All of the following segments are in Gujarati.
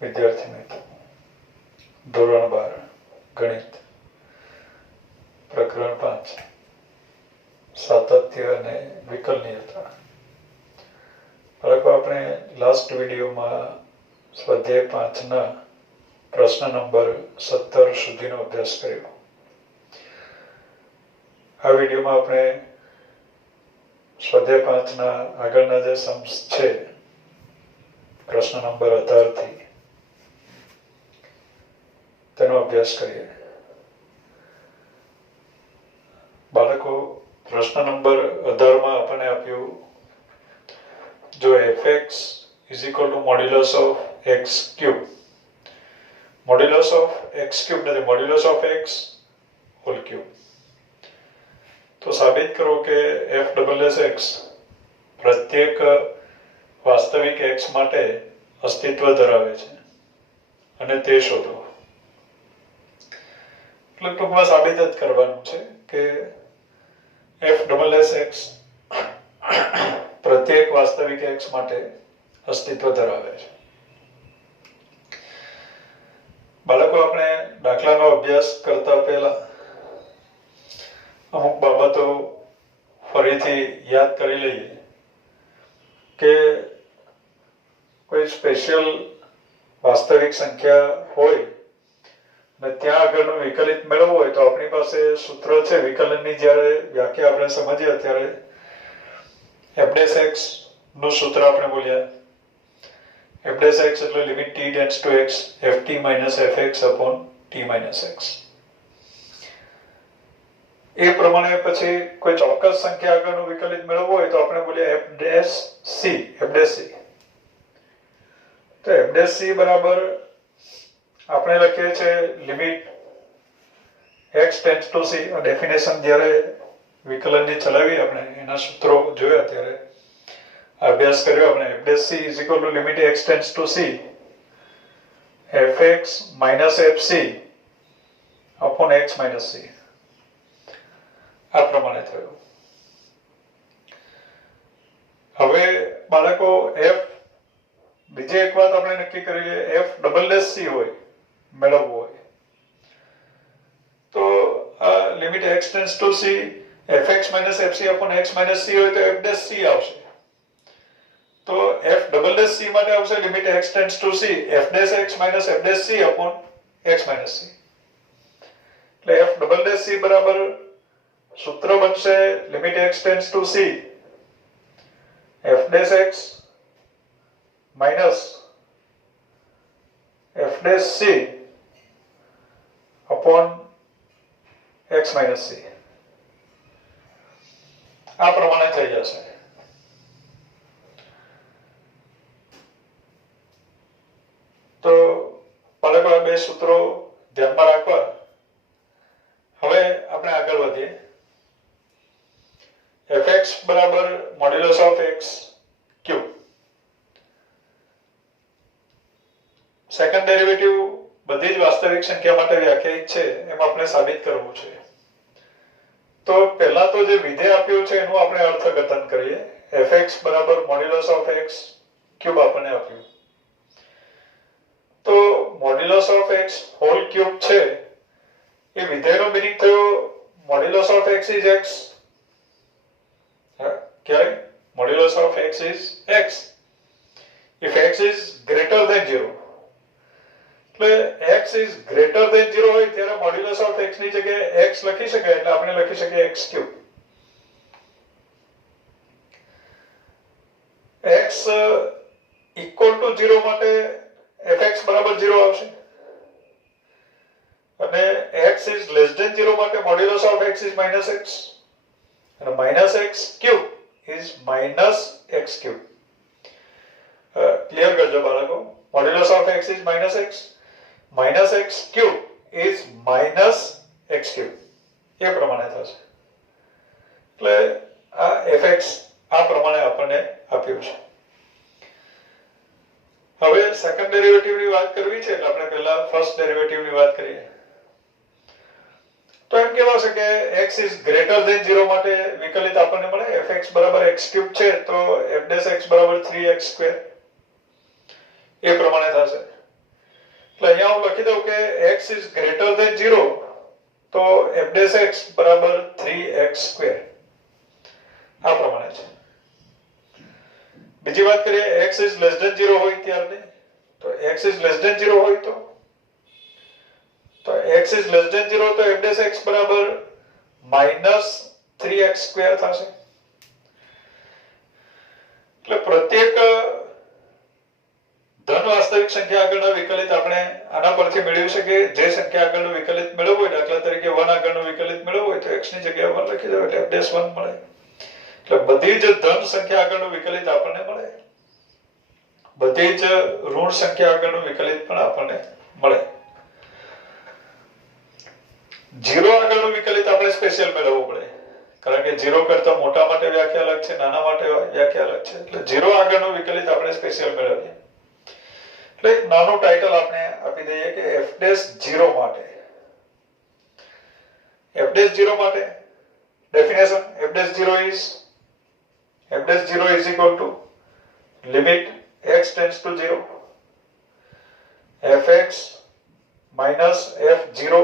વિદ્યાર્થી મિત્રો, ધોરણ 12 ગણિત પ્રકરણ 5 સાતત્ય અને વિકલનીયતા. બાળકો, આપણે લાસ્ટ વિડીયોમાં સ્વાધ્યાય 5ના પ્રશ્ન નંબર 17 સુધીનો અભ્યાસ કર્યો. આ વિડીયોમાં આપણે સ્વાધ્યાય 5ના આગળના જે સમ્સ છે પ્રશ્ન નંબર 18 થી તેનો અભ્યાસ કરીએ. બાળકો, પ્રશ્ન નંબર 18 માં આપણને આપ્યું, જો fx is equal to modulus of x cube, modulus of x cube નથી, modulus of x whole cube, તો સાબિત કરો કે f=x પ્રત્યેક વાસ્તવિક x માટે અસ્તિત્વ ધરાવે છે અને તે શોધો. એટલે ટૂંકમાં સાબિત જ કરવાનું છે કે f=x પ્રત્યેક વાસ્તવિક x માટે અસ્તિત્વ ધરાવે છે. બાળકો, આપણે દાખલાનો અભ્યાસ કરતા પહેલા અમુક બાબતો ફરીથી યાદ કરી લઈએ કે કોઈ સ્પેશિયલ વાસ્તવિક સંખ્યા હોય અને ત્યાં આગળનું વિકલિત મેળવવું હોય તો આપણી પાસે સૂત્ર છે વિકલનની. જ્યારે વ્યાખ્યા આપણે સમજીએ ત્યારે f'(x) નું સૂત્ર આપણે બોલ્યા. f'(x) એટલે limit t tends to x ft - fx upon t - x. એ પ્રમાણે પછી કોઈ ચોક્કસ સંખ્યા આગળનું વિકલિત મેળવવું હોય તો આપણે બોલીએ f'(c). તો f'(c) બરાબર આપણે લખીએ છીએ limit x tends to c. આ ડેફિનેશન જ્યારે વિકલનની ચલાવી આપણે એના સૂત્રો જોયા ત્યારે અભ્યાસ કર્યો આપણે. f'(c) is equal to limit x tends to c fx minus fc upon x minus c. આ પ્રમાણે થયું. હવે બાળકો, f બીજી એક વાત આપણે નક્કી કરી લઈએ, f'(c) હોય મેળવવું હોય તો આ limit x tends to c fx minus fc upon x minus c હોય તો f'(c) આવશે. તો f'(c) માટે આવશે limit x tends to c f'(x minus f'(c upon x minus c. એટલે f'(c) બરાબર સૂત્ર બનશે limit x tends to c f'(x minus f'(c upon x minus c. આ પ્રમાણે થઈ જશે. તો બાળકો, આ બે સૂત્રો ધ્યાનમાં રાખવા. હવે આપણે આગળ વધીએ. fx બરાબર modulus of x cube. Second derivative બધી જ વાસ્તવિક સંખ્યા માટે વ્યાખ્યાયિત છે એમ આપણે સાબિત કરવું છે. તો પહેલા તો જે વિધેય આપ્યું છે એનું આપણે અર્થઘટન કરીએ. fx બરાબર મોડ્યુલસ ઓફ x ક્યુબ આપણને આપ્યું. તો modulus of x whole cube છે એ વિધેયનો મિનિંગ થયો modulus of x is x. ક્યારે? Modulus of x is x if x is greater than 0. એટલે x is greater than 0 હોય ત્યારે મોડ્યુલસ ઓફ x ની જગ્યાએ x લખી શકાય. એટલે આપણે લખી શકીએ x cube. x equal to 0 માટે fx બરાબર 0 આવશે અને x is less than 0 માટે modulus of x is minus x અને minus x cube is minus x cube. Clear કરજો બાળકો. Modulus of x is minus x cube is minus x cube. એ પ્રમાણે થશે. એટલે આ fx આ પ્રમાણે આપણને આપ્યું છે. હવે સેકન્ડ ડેરિવેટિવની વાત કરવી છે એટલે આપણે પહેલા ફર્સ્ટ ડેરિવેટિવની વાત કરીએ. તો એમ કહેવાશે કે x is greater than 0 માટે વિકલિત આપણને મળે fx બરાબર x ક્યુબ છે તો f'(x) બરાબર 3x સ્ક્વેર. એ પ્રમાણે થશે. x is greater than 0 તો f dash x બરાબર 3x square આ પ્રમાણે છે. બીજી વાત કરીએ x is less than 0 હોય ત્યારની તો x is less than 0 હોય તો x is less than 0 તો f dash x બરાબર -3x square થશે. એટલે પ્રત્યેક ધન વાસ્તવિક સંખ્યા આગળનો વિકલિત આપણે આના પરથી મેળવી શકીએ. જે સંખ્યા આગળનો વિકલિત મેળવવો હોય દાખલા તરીકે 1 આગળનો વિકલિત મેળવવો હોય તો x ની જગ્યાએ 1 લખી દો એટલે f dash 1 મળે. એટલે બધી જ ધન સંખ્યા આગળનો વિકલિત આપણને મળે. બધી જ ઋણ સંખ્યા આગળનો વિકલિત પણ આપણને મળે. 0 આગળનો વિકલિત આપણે સ્પેશિયલ મેળવવો પડે કારણ કે 0 કરતા મોટા માટે વ્યાખ્યા અલગ છે, નાના માટે વ્યાખ્યા અલગ છે. એટલે 0 આગળનો વિકલિત આપણે સ્પેશિયલ મેળવીએ. એટલે એક નાનું ટાઇટલ આપણે આપી દઈએ કે f dash 0 માટે. f dash 0 માટે definition f dash 0 is equal to limit x tends to 0 fx minus f0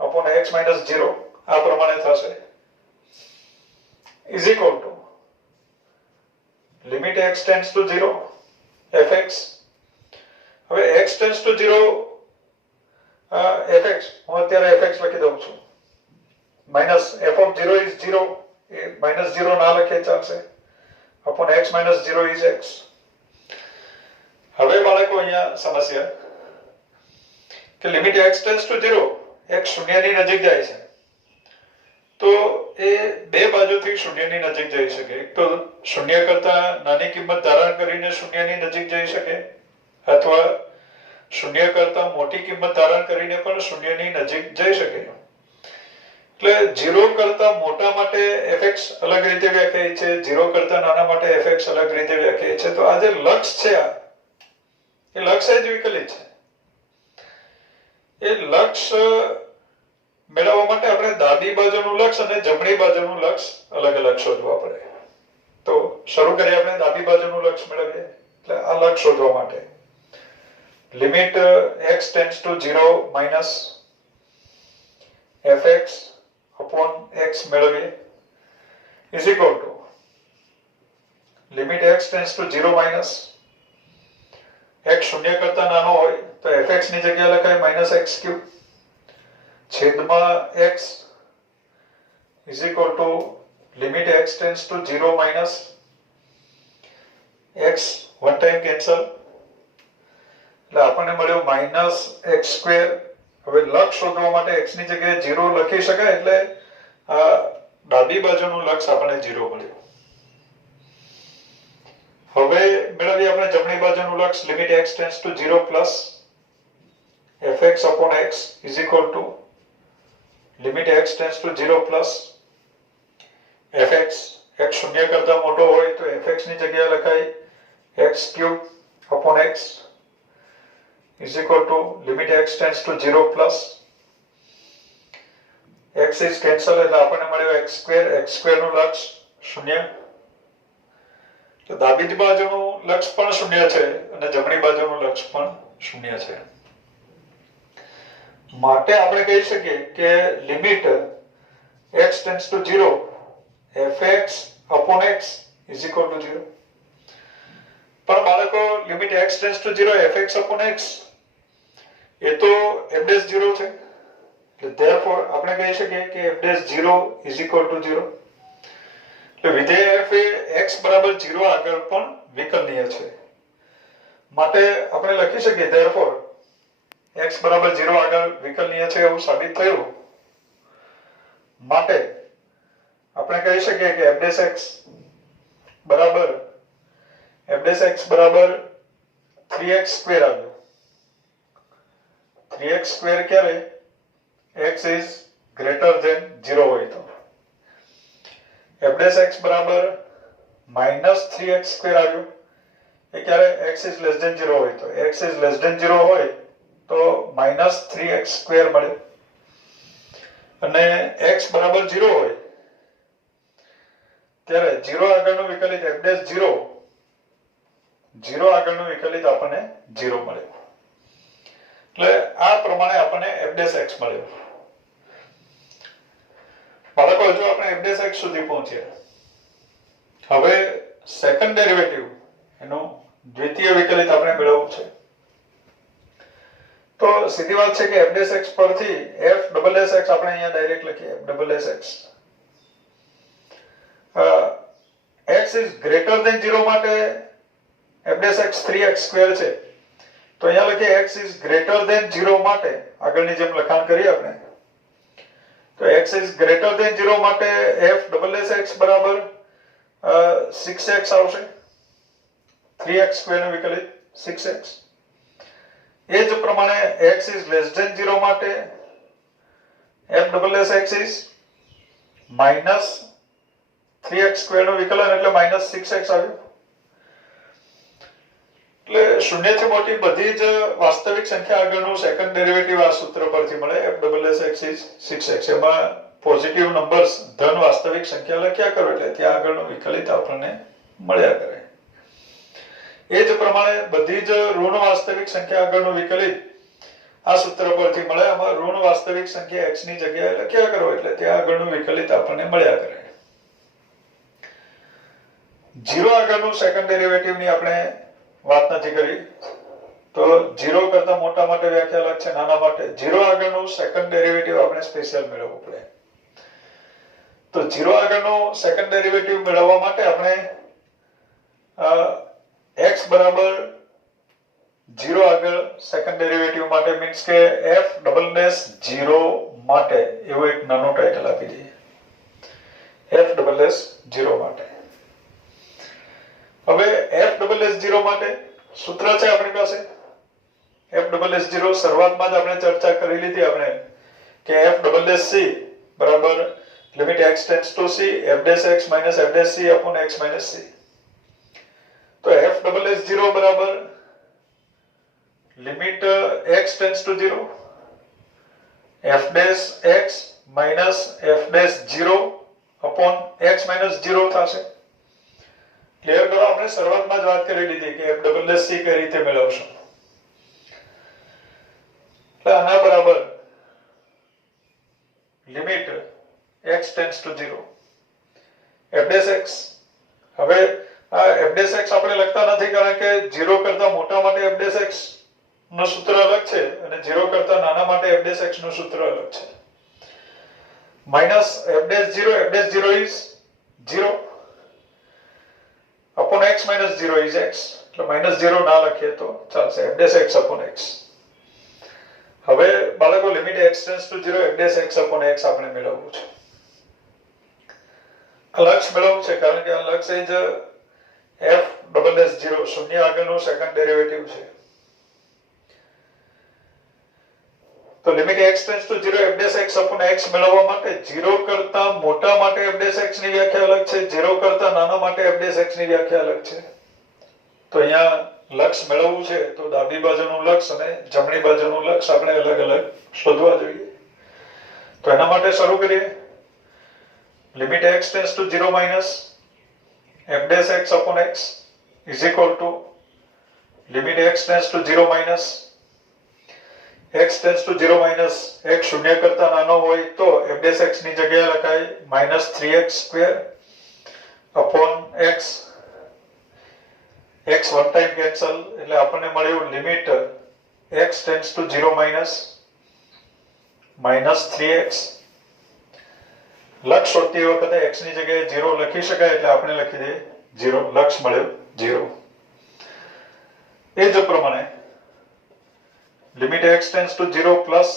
upon x minus 0 આ પ્રમાણે થશે is equal to limit x tends to 0 fx. હવે x tends to 0 fx હું અત્યારે fx લખી દઉં છું minus f of 0 is 0 એ -0 ના લખે ચાલશે upon x minus 0 is x. હવે બાળકો અહીંયા સમસ્યા કે limit x tends to 0 x શૂન્યની નજીક જાય છે તો એ બે બાજુથી શૂન્યની નજીક જઈ શકે. એક તો શૂન્ય કરતા નાની કિંમત ધારણ કરીને શૂન્યની નજીક જઈ શકે અથવા શૂન્ય કરતા મોટી કિંમત ધારણ કરીને પણ શૂન્યની નજીક જઈ શકે. એટલે 0 કરતા મોટા માટે fx અલગ રીતે વ્યાખ્યાયિત છે, 0 કરતા નાના માટે fx અલગ રીતે વ્યાખ્યાયિત છે. તો આ જે લક્ષ છે એ લક્ષ જ વિકલિત છે. એ લક્ષ મેળવવા માટે આપણે ડાબી બાજુનું લક્ષ અને જમણી બાજુનું લક્ષ અલગ અલગ શોધવા પડે. તો શરૂ કરીએ આપણે ડાબી બાજુનું લક્ષ મેળવીએ. એટલે આ લક્ષ શોધવા માટે limit x tends to 0 minus fx upon x મેળવીએ is equal to limit x tends to 0 minus x શૂન્ય કરતા નાનો હોય તો fx ની જગ્યાએ લખાય -x³ છેદમાં x is equal to limit x tends to 0 minus x one time cancel એટલે આપણને મળ્યું -x². હવે લક્ષ શોધવા માટે x ની જગ્યાએ 0 લખી શકાય એટલે આ ડાબી બાજુનું લક્ષ આપણને 0 મળ્યું. હવે મેળવીએ આપણે જમણી બાજુનું લક્ષ limit x tends to 0 plus fx upon x is equal to limit x tends to 0 plus fx x શૂન્ય કરતા મોટો હોય તો fx ની જગ્યાએ લખાય x³ upon x is equal to limit x tends to 0 plus x is cancel એટલે આપણને મળ્યો x² નું લક્ષ 0. તો ડાબી બાજુનું લક્ષ પણ 0 છે અને જમણી બાજુનું લક્ષ પણ 0 છે. માટે આપણે કહી શકીએ કે limit x tends to 0 fx upon x is equal to 0. પણ બાળકો limit x tends to 0 fx upon x એ તો f dash 0 છે. એટલે therefore આપણે કહી શકીએ કે f dash 0 is equal to 0. એટલે વિધેય f એ x બરાબર 0 આગળ પણ વિકલનીય છે. માટે આપણે લખી શકીએ therefore x બરાબર 0 આગળ વિકલનીય છે એવું સાબિત થયું. માટે આપણે કહી શકીએ કે f dash x બરાબર 3x² આવ્યું. 3x² ક્યારે x is greater than 0 હોય તો f dash x બરાબર -3x² આવ્યું એ ક્યારે x is less than 0 હોય તો x is less than 0 હોય તો -3x² મળે અને x બરાબર 0 હોય ત્યારે 0 આગળનું વિકલિત f dash 0 આગળનું વિકલિત આપણને 0 મળે. એટલે આ પ્રમાણે f' મળ્યો. બાળકો હજુ આપણે f' સુધી પહોંચ્યા. હવે સેકન્ડ ડેરિવેટિવ એનું દ્વિતીય વિકલિત આપણે મેળવવું છે. તો સીધી વાત છે કે f' પરથી f'' આપણે અહીંયા ડાયરેક્ટ લખીએ f'. x is greater than 0 માટે f' 3x² છે. તો અહીંયા લખીએ x is greater than 0 માટે આગળની જેમ લખાણ કરીએ આપણે. તો x is greater than 0 માટે f'' બરાબર 6x આવશે. 3x² નું વિકલિત 6x. એ જ પ્રમાણે x is less than 0 માટે f'' is minus 3x² નું વિકલન એટલે minus 6x આવ્યું. એટલે શૂન્યથી મોટી બધી જ વાસ્તવિક સંખ્યા આગળનું સેકન્ડ ડેરિવેટિવ આ સૂત્ર પરથી મળે f'' is 6x. એમાં પોઝિટિવ નંબર્સ ધન વાસ્તવિક સંખ્યા લખ્યા કરો એટલે ત્યાં આગળનું વિકલિત આપણને મળ્યા કરે. એ જ પ્રમાણે બધી જ ઋણ વાસ્તવિક સંખ્યા આગળનું વિકલિત આ સૂત્ર પરથી મળે. આમાં ઋણ વાસ્તવિક સંખ્યા x ની જગ્યાએ લખ્યા કરો એટલે ત્યાં આગળનું વિકલિત આપણને મળ્યા કરે. 0 આગળનું સેકન્ડ ડેરિવેટિવ ની આપણે વાત નથી કરી. તો 0 કરતા મોટા માટે વ્યાખ્યા અલગ છે, નાના માટે 0 આગળનું સેકન્ડ ડેરિવેટિવ આપણે સ્પેશિયલ મેળવવું પડે. તો 0 આગળનું સેકન્ડ ડેરિવેટિવ મેળવવા માટે આપણે x બરાબર 0 આગળ સેકન્ડ ડેરિવેટિવ માટે મીન્સ કે f'0 માટે એવું એક નાનું ટાઇટલ આપી દઈએ. f'0 માટે. હવે f'0 માટે સૂત્ર છે આપણી પાસે. f'0 શરૂઆતમાં જ આપણે ચર્ચા કરી લીધી આપણે કે f'(c) બરાબર limit x tends to c f'(x - f'c upon x - c. તો f'(0) બરાબર limit x tends to 0 f'(x - f'0 upon x - 0 થશે. ક્લિયર કરો. આપણે શરૂઆતમાં જ વાત કરી લીધી કે f'(c) કઈ રીતે મેળવશું. એટલે આના બરાબર limit x tends to 0 f'(x). હવે આ f'(x) આપણે લખતા નથી કારણ કે 0 કરતા મોટા માટે f'(x) નું સૂત્ર અલગ છે અને 0 કરતા નાના માટે f'(x) નું સૂત્ર અલગ છે. minus f'(0) is 0 upon x minus 0 is x. એટલે -0 ના લખીએ તો ચાલશે f'(x upon x). હવે બાળકો limit x tends to 0 f'(x upon x) આપણે મેળવવું છે. આ લક્ષ મેળવવું છે કારણ કે આ લક્ષ એ જ f'(0) શૂન્ય આગળનું સેકન્ડ ડેરિવેટિવ છે. તો limit x tends to 0 f'(x upon x) મેળવવા માટે 0 કરતા મોટા માટે f'(x) ની વ્યાખ્યા અલગ છે, 0 કરતા નાના માટે f'(x) ની વ્યાખ્યા અલગ છે. તો અહીંયા લક્ષ મેળવવું છે તો ડાબી બાજુનું લક્ષ અને જમણી બાજુનું લક્ષ આપણે અલગ અલગ શોધવા જોઈએ. તો એના માટે શરૂ કરીએ. Limit x tends to 0 minus f'(x upon x) is equal to limit x tends to 0 minus x tends to 0 minus x શૂન્ય કરતા નાનો હોય તો f'(x) ની જગ્યાએ લખાય -3x² upon x. x one time cancel એટલે આપણને મળ્યું limit x tends to 0 minus -3x. લક્ષ શોધતી વખતે x ની જગ્યાએ 0 લખી શકાય એટલે આપણે લખી દઈએ 0. લક્ષ મળ્યું 0. એ જ પ્રમાણે limit x tends to 0 plus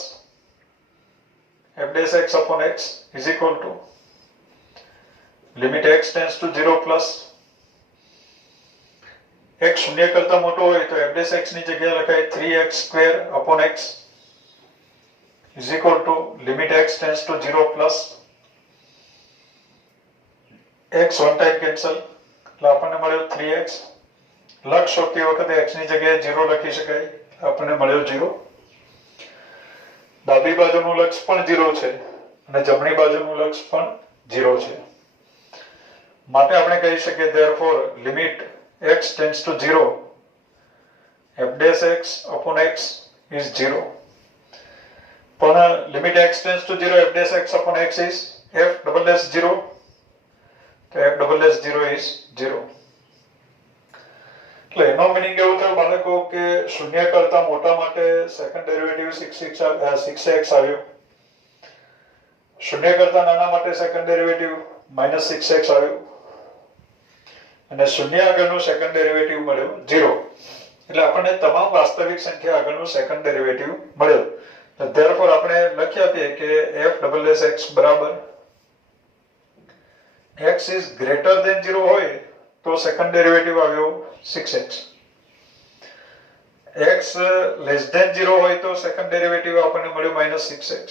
f'(x upon x is equal to limit x tends to 0 plus x શૂન્ય કરતા મોટો હોય તો f'(x) ની જગ્યાએ લખાય 3x² upon x is equal to limit x tends to 0 plus x one time cancel એટલે આપણને મળ્યું 3x. લક્ષ શોધતી વખતે x ની જગ્યાએ 0 લખી શકાય આપણને મળ્યું 0. ડાબી બાજુનું લક્ષ પણ 0 છે અને જમણી બાજુનું લક્ષ પણ 0 છે. માટે આપણે કહી શકીએ therefore limit x tends to 0 f'(x upon x is 0. પણ limit x tends to 0 f dash x upon x is f double dash 0, તો f double dash 0 is 0. એટલે એનો મિનિંગ એવું થયો બાળકો કે શૂન્ય કરતા મોટા માટે સેકન્ડ ડેરિવેટિવ 6x આવ્યો, શૂન્ય કરતા નાના માટે સેકન્ડ ડેરિવેટિવ -6x આવ્યો અને શૂન્ય આગળનું સેકન્ડ ડેરિવેટિવ મળ્યો 0. એટલે આપણને તમામ વાસ્તવિક સંખ્યા આગળનું સેકન્ડ ડેરિવેટિવ મળ્યો. therefore આપણે લખી આપીએ કે f double dash x બરાબર x is greater than 0 હોય તો સેકન્ડ ડેરિવેટિવ આવ્યો 6x, x less than 0 હોય તો સેકન્ડ ડેરિવેટિવ આપણને મળ્યું -6x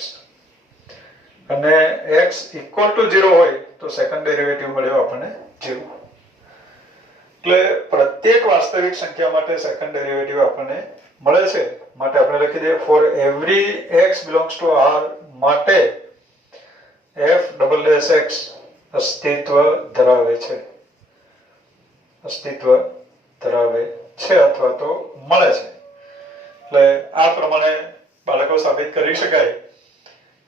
અને x equal to 0 હોય તો સેકન્ડ ડેરિવેટિવ મળ્યો આપણને 0. એટલે પ્રત્યેક વાસ્તવિક સંખ્યા માટે સેકન્ડ ડેરિવેટિવ આપણને મળે છે. માટે આપણે લખી દઈએ for every x belongs to R માટે f double dash x અસ્તિત્વ ધરાવે છે, અસ્તિત્વ ધરાવે છે અથવા તો મળે છે. એટલે આ પ્રમાણે બાળકો સાબિત કરી શકાય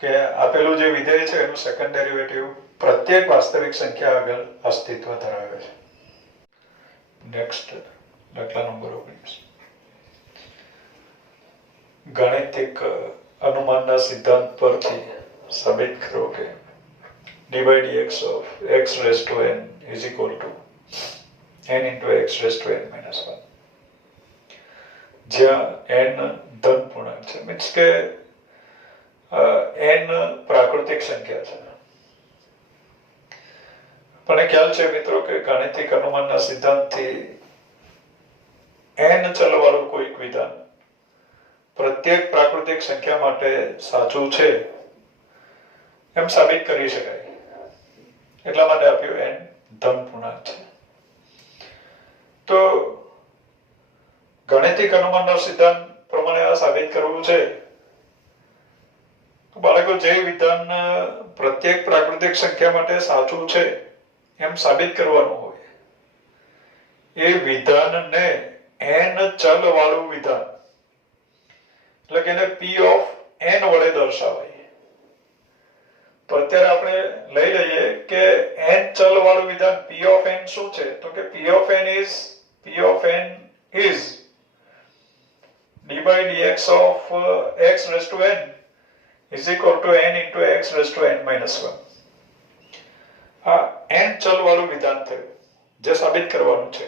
કે આપેલું જે વિધેય છે એનું સેકન્ડ ડેરિવેટિવ પ્રત્યેક વાસ્તવિક સંખ્યા આગળ અસ્તિત્વ ધરાવે છે. નેક્સ્ટ દાખલા નંબર 19. ગાણિતિક અનુમાનના સિદ્ધાંત પરથી સાબિત કરો કે d by dx of x raised to n is equal to n into x raised to n minus 1, જ્યાં n ધન પૂર્ણાંક છે, મીન્સ કે n પ્રાકૃતિક સંખ્યા છે. પણ ખ્યાલ છે મિત્રો કે ગાણિતિક અનુમાનના સિદ્ધાંતથી n ચલ વાળું કોઈક વિધાન પ્રત્યેક પ્રાકૃતિક સંખ્યા માટે સાચું છે એમ સાબિત કરી શકાય. એટલા માટે આપ્યું n ધન પૂર્ણાંક છે. તો ગાણિતિક અનુમાનનો સિદ્ધાંત પ્રમાણે આ સાબિત કરવું છે તો બાળકો જે વિધાન પ્રત્યેક પ્રાકૃતિક સંખ્યા માટે સાચું છે એમ સાબિત કરવાનું હોય એ વિધાનને n ચલ વાળું વિધાન એટલે કે એને p of n વડે દર્શાવાય. તો અત્યારે આપણે લઈ લઈએ કે n ચલ વાળું વિધાન p of n શું છે, તો કે p of n is d by dx of x raised to n is equal to n into x raised to n minus 1. આ n ચલ વાળું વિધાન થયું જે સાબિત કરવાનું છે.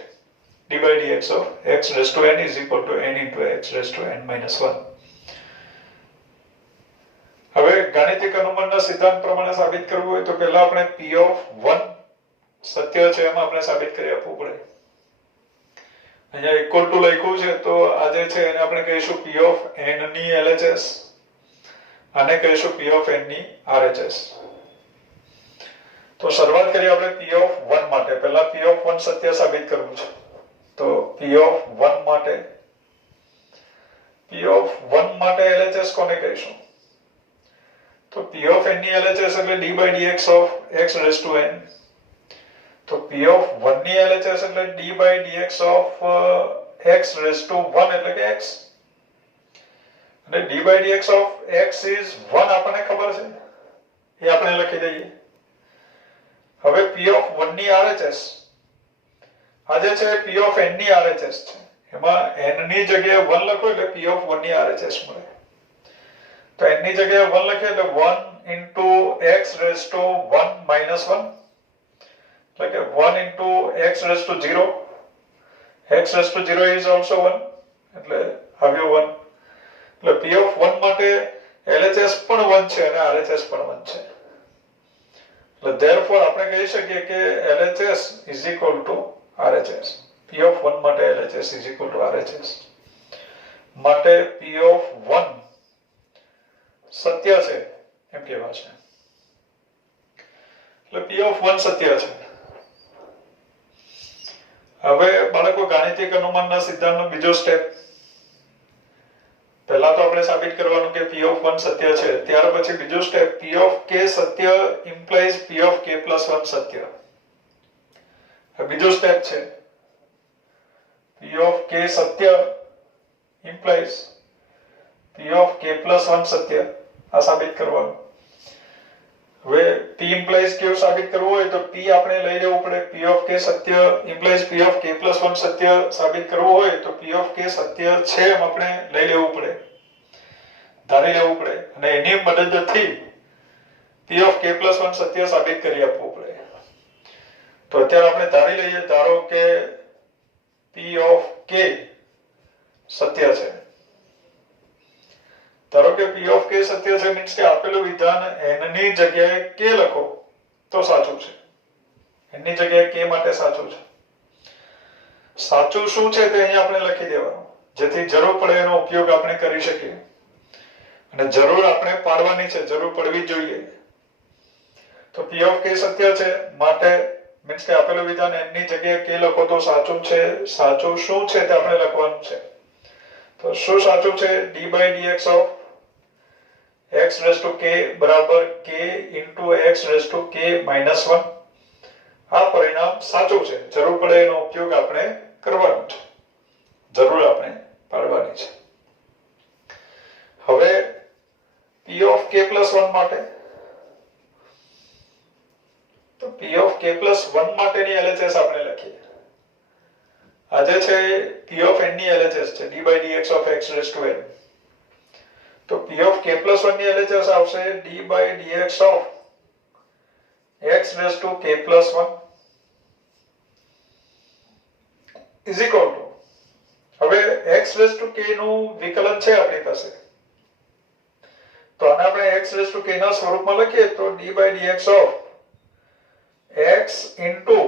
d by dx of x raised to n is equal to n into x raised to n minus 1. હવે ગાણિતિક અનુમાનના સિદ્ધાંત પ્રમાણે સાબિત કરવું હોય તો પહેલા આપણે p of 1 સત્ય છે એમ આપણે સાબિત કરી આપવું પડે. અહીંયા ઇક્વલ ટુ લખ્યું છે તો આ જે છે એને આપણે કહીશું p of n ની LHS, આને કહીશું p of n ની RHS. તો શરૂઆત કરીએ આપણે p of 1 માટે. પહેલા p of 1 સત્ય સાબિત કરવું છે તો p of 1 માટે LHS કોને કહીશું, તો p of n ની LHS એટલે d by dx of x raised to n. તો p of 1 ની LHS એટલે d by dx of x raised to 1 એટલે કે x. અને d by dx of x is 1 આપણને ખબર છે એ આપણે લખી દઈએ. હવે p of 1 ની RHS આ જે છે p of n ની RHS છે, એમાં n ની જગ્યાએ 1 લખો એટલે p of 1 ની RHS મળે. તો n ની જગ્યાએ 1 લખીએ એટલે 1 into x raised to 1 minus 1 એટલે કે 1 into x raised to 0. x raised to 0 is also 1 એટલે આવ્યો 1. એટલે p of 1 માટે LHS પણ 1 છે અને RHS પણ 1 છે. એટલે therefore આપણે કહી શકીએ કે LHS is equal to RHS. p of 1 માટે LHS is equal to RHS. માટે p of 1 સત્ય છે એમ કહેવાય છે. એટલે p of 1 સત્ય છે. હવે બાળકો ગાણિતિક અનુમાનના સિદ્ધાંતનો બીજો સ્ટેપ. પહેલા તો આપણે સાબિત કરવાનું કે p of 1 સત્ય છે, ત્યાર પછી બીજો step p of k Satya implies p of k plus 1 સત્ય. બીજો સ્ટેપ છે p of k Satya implies p of k plus 1 સત્ય. આ સાબિત કરવાનું. હવે p ઇમ્પ્લાઇઝ q સાબિત કરવું હોય તો p આપણે લઈ લેવું પડે. p of k Satya implies p of k + 1 સત્ય સાબિત કરવું હોય તો p ઓફ k સત્ય છે એમ આપણે લઈ લેવું પડે, ધારી લેવું પડે, અને એની મદદથી p ઓફ k + 1 સત્ય સાબિત કરી આપવું પડે. તો અત્યારે આપણે ધારી લઈએ, ધારો કે p ઓફ k સત્ય છે. ધારો કે p ઓફ k સત્ય છે મીન્સ કે આપેલું વિધાન n ની જગ્યાએ k લખો તો સાચું છે. n ની જગ્યાએ k માટે સાચું છે. સાચું શું છે તે અહીં આપણે લખી દેવાનું, જેથી જરૂર પડે એનો ઉપયોગ આપણે કરી શકીએ. અને જરૂર આપણે પાડવાની છે, જરૂર પડવી જોઈએ. તો p ઓફ k સત્ય છે માટે મીન્સ કે આપેલું વિધાન n ની જગ્યાએ k લખો તો સાચું છે. સાચું શું છે તે આપણે લખવાનું છે. તો શું સાચું છે? d/dx of x raised to k બરાબર k into x raised to k minus 1. આ પરિણામ સાચું છે. જરૂર પડે એનો ઉપયોગ આપણે કરવાનો છે, જરૂર આપણે પાડવાની છે. હવે p of k plus 1 માટે, તો p of k plus 1 માટેની LHS આપણે લખીએ. આ જે છે p of n ની LHS છે, d/dx of x raised to n. તો p of k plus 1 ની LHS આવશે d/dx of x raised to k plus 1 is equal to, હવે x raised to k નું વિકલન છે આપણી પાસે, તો આને આપણે x raised to k ના સ્વરૂપમાં લખીએ તો d/dx of x into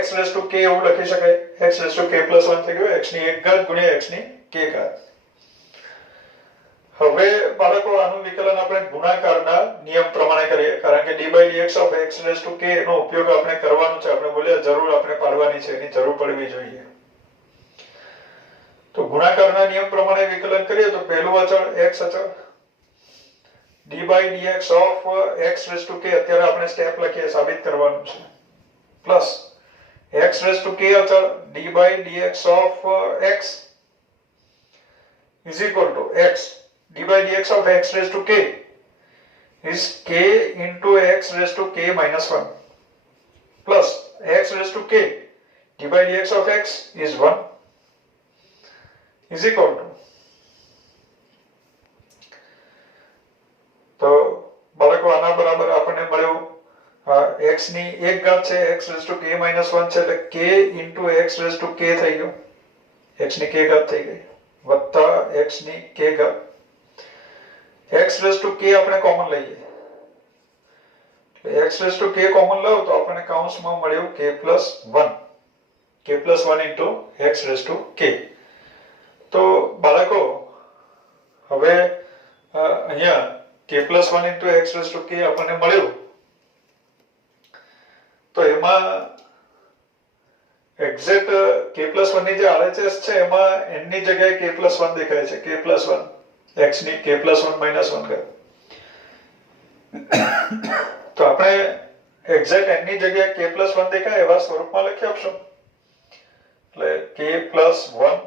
x raised to k એવું લખી શકાય. x raised to k plus 1 થઈ ગયો, x ની 1 ઘાત ગુણ્યા x ની k ઘાત. હવે બાળકો આનું વિકલન આપણે ગુણાકારના નિયમ પ્રમાણે કરીએ, કારણ કે d/dx of x raised to k નો ઉપયોગ આપણે કરવાનો છે. આપણે બોલ્યા જરૂર આપણે પાડવાની છે, એની જરૂર પડવી જોઈએ. તો ગુણાકારના નિયમ પ્રમાણે વિકલન કરીએ તો પહેલું અચળ x અચળ d/dx of x raised to k, અત્યારે આપણે સ્ટેપ લખીએ, સાબિત કરવાનું છે, plus x raised to k અચળ d/dx of x is equal to x d/dx of x raised to k is k into x raised to k minus 1 plus x raised to k d/dx of x is 1 is equal to, તો બાળકો આના બરાબર આપણને મળ્યું x ની 1 ઘાત છે, x raised to k minus 1 છે, એટલે k into x raised to k થઈ ગયો, x ની k ઘાત થઈ ગઈ, વત્તા x ની k ઘાત. x raised to k આપણે કોમન લઈએ, x raised to k common લો તો આપણને કૌંસમાં મળ્યું k plus 1, k plus 1 into x raised to k. તો બાળકો હવે અહીંયા k plus 1 into x raised to k આપણને મળ્યું, તો એમાં એક્ઝેક્ટ k plus 1 ની જે RHS છે એમાં n ની જગ્યાએ k plus 1 દેખાય છે, k plus 1 x ની k plus 1 minus 1 ઘાત. તો આપણે એક્ઝેક્ટ n ની જગ્યાએ k plus 1 દેખાય એવા સ્વરૂપમાં લખી આપશું, એટલે k plus 1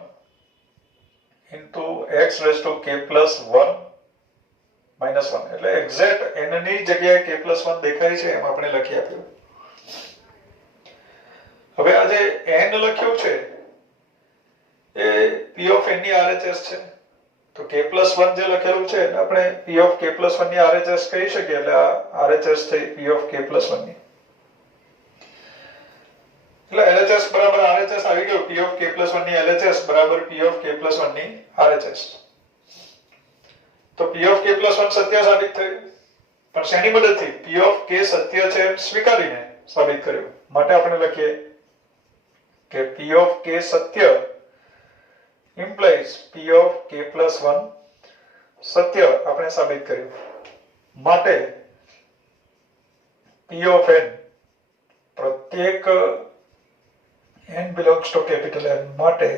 into x raised to k plus 1 minus 1, એટલે એક્ઝેક્ટ n ની જગ્યાએ k plus 1 દેખાય છે એમ આપણે લખી આપ્યું. હવે આ જે n લખ્યું છે એ p of n ની RHS છે, તો k plus 1 જે લખેલું છે એને આપણે p of k plus 1 ની RHS કહી શકીએ, એટલે આ RHS થઈ p of k plus 1 ની. એટલે LHS બરાબર RHS આવી ગયું, p of k plus 1 ની LHS બરાબર p of k plus 1 ની RHS. તો p of k plus 1 સત્ય સાબિત થયું, પણ શેની મદદથી? p of k સત્ય છે એમ સ્વીકારીને સાબિત કર્યું. માટે આપણે લખીએ કે p of k Satya implies p of k plus 1 સત્ય આપણે સાબિત કર્યું. માટે p of n પ્રત્યેક n belongs to capital N માટે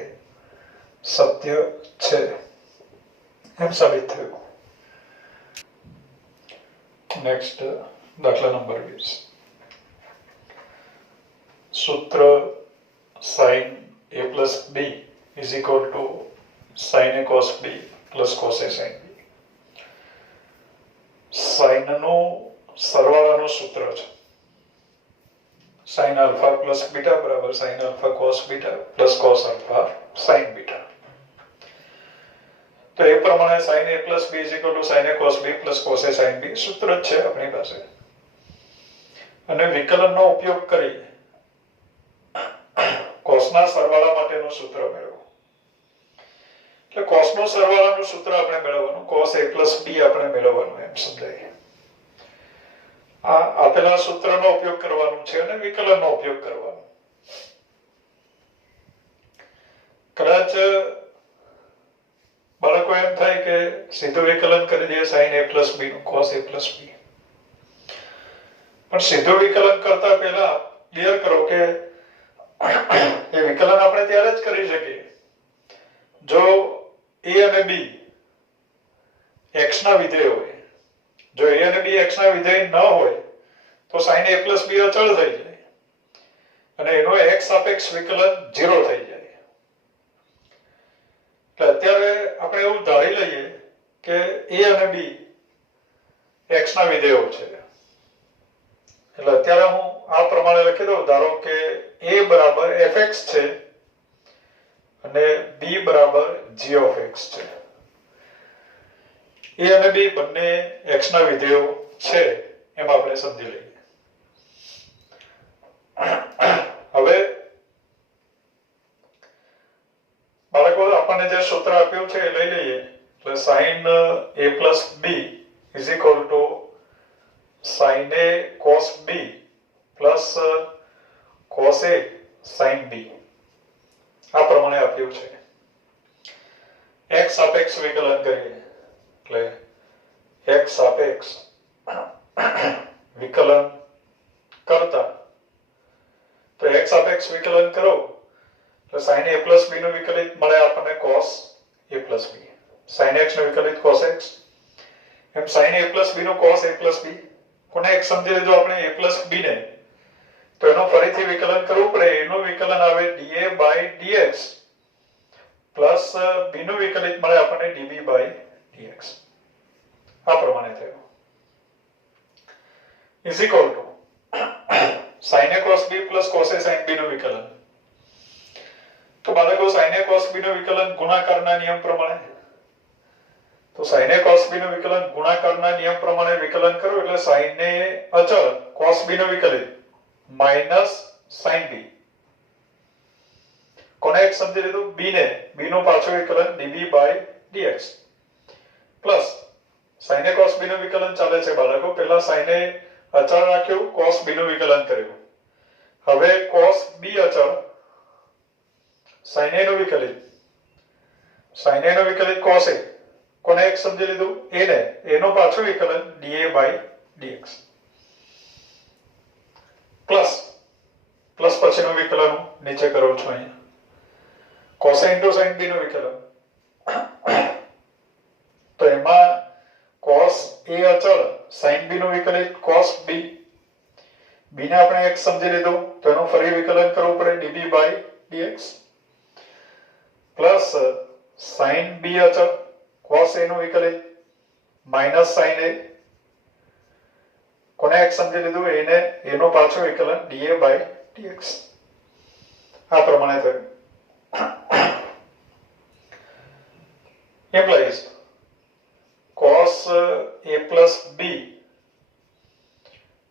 સત્ય છે એમ સાબિત થયું. નેક્સ્ટ દાખલા નંબર 20. સૂત્ર sin a plus b is equal to sin a cos b plus cos a sin b. સાઇનનું સરવાળાનું સૂત્ર છે. સાઇન આલ્ફા પ્લસ બીટા બરાબર sine alpha cos beta plus cos alpha sine beta. તો એ પ્રમાણે sine a plus b is equal to sine a cos b plus cos a sine b સૂત્ર જ છે આપણી પાસે. અને વિકલનનો ઉપયોગ કરી કોસના સરવાળા માટેનું સૂત્ર મેળવો. એટલે કોસનો સરવાળાનું સૂત્ર આપણે મેળવવાનું, કોસ a પ્લસ b આપણે મેળવવાનું એમ સમજાય. આ આપેલા સૂત્રનો ઉપયોગ કરવાનો છે અને વિકલનનો ઉપયોગ કરવાનો. કદાચ બાળકો એમ થાય કે સીધું વિકલન કરી દઈએ sin a પ્લસ b નું cos a પ્લસ b. પણ સીધું વિકલન કરતા પહેલા ક્લિયર કરો કે એ વિકલન આપણે ત્યારે જ કરી શકીએ જો a અને b x ના વિધેય હોય. જો a અને b x ના વિધેય ન હોય તો sin a પ્લસ b અચળ થઈ જાય અને એનો x સાપેક્ષ વિકલન 0 થઈ જાય. એટલે અત્યારે આપણે એવું ધારી લઈએ કે a અને b x ના વિધેયો છે. એટલે અત્યારે હું આ પ્રમાણે લખી દઉં. ધારો કે a બરાબર fx છે અને b બરાબર g of x છે. a અને b બંને x ના વિધેયો છે એમ આપણે સમજી લઈએ. હવે બાળકો આપણને જે સૂત્ર આપ્યું છે એ લઈ લઈએ. એટલે sin a plus b is equal to sin a cos b plus cos a sin b. આ પ્રમાણે આપ્યું છે. x સાપેક્ષ વિકલન કરીએ એટલે x સાપેક્ષ વિકલન કરતા તો x સાપેક્ષ વિકલન કરો એટલે sin a plus b નું વિકલિત મળે આપણને cos a plus b. sin x નું વિકલિત cos x. M sin a plus b નું cos a plus b. કોને x સમજી લીધું આપણે a plus b ને, તો એનું ફરીથી વિકલન કરવું પડે. એનું વિકલન આવે dA by dx plus b નું વિકલિત મળે આપણને dB by dx. આ પ્રમાણે થયું. is equal to sin a cos b plus cos a sin b નું વિકલન. તો બાળકો sin a cos b નું વિકલન ગુણાકારના નિયમ પ્રમાણે, તો sin a cos b નું વિકલન ગુણાકારના નિયમ પ્રમાણે વિકલન કરો એટલે sin a અચળ cos b નું વિકલિત માઈનસ sin b. કોને એક સમજી લીધું? b ને. b નું પાછું વિકલન dB by dx plus sin a cos b નું વિકલન ચાલે છે બાળકો. પહેલા sin a અચળ રાખ્યું, cos b નું વિકલન કર્યું. હવે cos b અચળ, sin a નું વિકલિત, sin a નું વિકલિત cos a. કોને એક સમજી લીધું? a ને. a નું પાછું વિકલન dA by dx પ્લસ પછીનું વિકલન નીચે કરું છું અહીંયા. cos a into sin b નું વિકલન. તો એમાં cos a અચળ, sin b નું વિકલિત cos b. b ને આપણે x સમજી લીધું તો એનું ફરી વિકલન કરવું પડે dB by dx plus sin b અચળ cos a નું વિકલિત માઈનસ sin a. કોને x સમજી લીધું? a ને. a નું પાછું વિકલન dA by dx. આ પ્રમાણે થયું. implies cos a plus b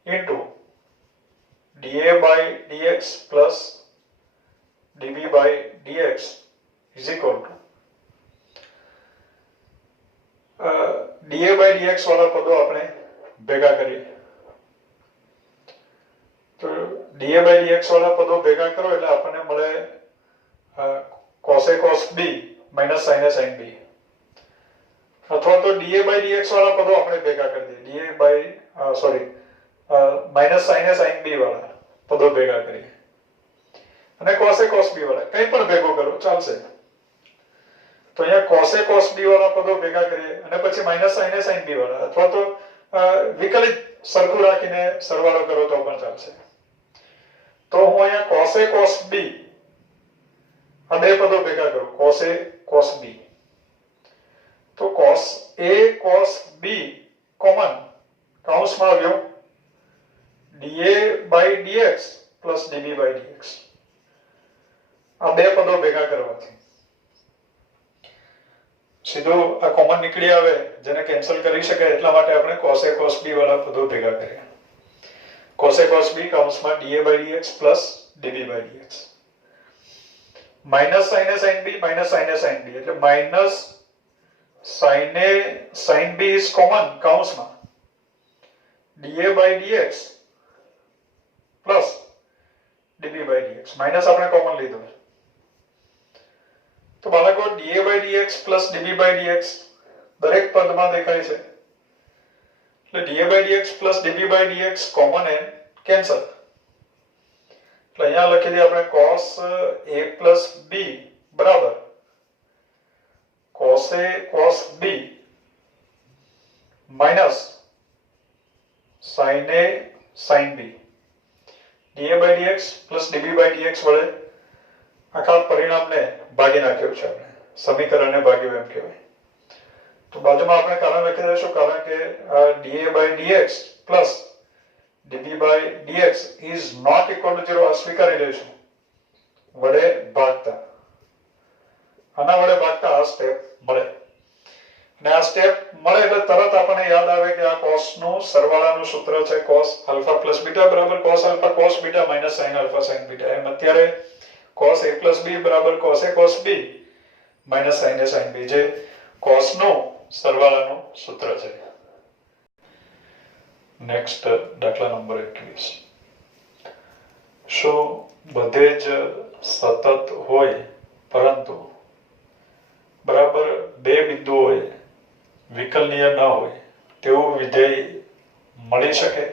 into dA by dx plus dB by dx is equal to dA by dx વાળા પદો આપણે ભેગા કરીએ. તો dA by dx વાળા પદો ભેગા કરો એટલે આપણને મળે cos a cos b minus sin a sin b. અથવા તો dA by dx વાળા પદો આપણે ભેગા કરી દઈએ. dA by minus sin a sin b વાળા પદો ભેગા કરીએ અને cos a cos b વાળા કંઈ પણ ભેગું કરો ચાલશે. તો અહીંયા cos a cos b વાળા પદો ભેગા કરીએ અને પછી minus sin a sin b વાળા, અથવા તો વિકલિત સરખું રાખીને સરવાળો કરો તો પણ ચાલશે. તો હું અહીંયા cos a cos b આ બે પદો ભેગા કરું, cos a cos b. તો cos a cos b common કૌંસમાં આવ્યો dA by dx plus dB by dx. આ બે પદો ભેગા કરવાથી સીધો આ કોમન નીકળી આવે, જેને કેન્સલ કરી શકાય એટલા માટે આપણે cos A cos B વાળા પદો ભેગા કર્યા. cos A cos B કૌંસમાં dA by dx plus dB by dx. Minus sin A sin B minus sin A sin B એટલે minus sin A sin B is common કૌંસમાં dA by dx plus dB by dx. Minus આપણે કોમન લીધો તો બાળકો dA by dx plus dB by dx દરેક પદમાં દેખાય છે એટલે dA by dx plus dB by dx common and cancel. એટલે અહીંયા લખી દઈએ આપણે cos A પ્લસ B બરાબર cos A cos B minus sin A sin B. dA by dx plus dB by dx વડે આખા પરિણામને ભાગી નાખ્યું છે આપણે, સમીકરણને ભાગ્યું એમ કહેવાય. તો બાજુમાં આપણે કારણ લખી દઈશું, કારણ કે dA by dx plus dB by dx is not equal to 0 આ સ્વીકારી લઈશું વડે ભાગતા. આના વડે ભાગતા આ સ્ટેપ મળે અને આ સ્ટેપ મળે એટલે તરત આપણને યાદ આવે કે આ cos નું સરવાળાનું સૂત્ર છે cos આલ્ફા પ્લસ બીટા બરાબર cos alpha cos beta minus sin alpha sin beta. એમ અત્યારે cos A plus B બરાબર cos A cos B minus sin A sin B જે cos નું સરવાળાનું સૂત્ર છે. નેક્સ્ટ દાખલા નંબર 21. શું બધે જ સતત હોય પરંતુ બરાબર બે બિંદુઓએ વિકલનીય ન હોય તેવું વિધેય મળી શકે?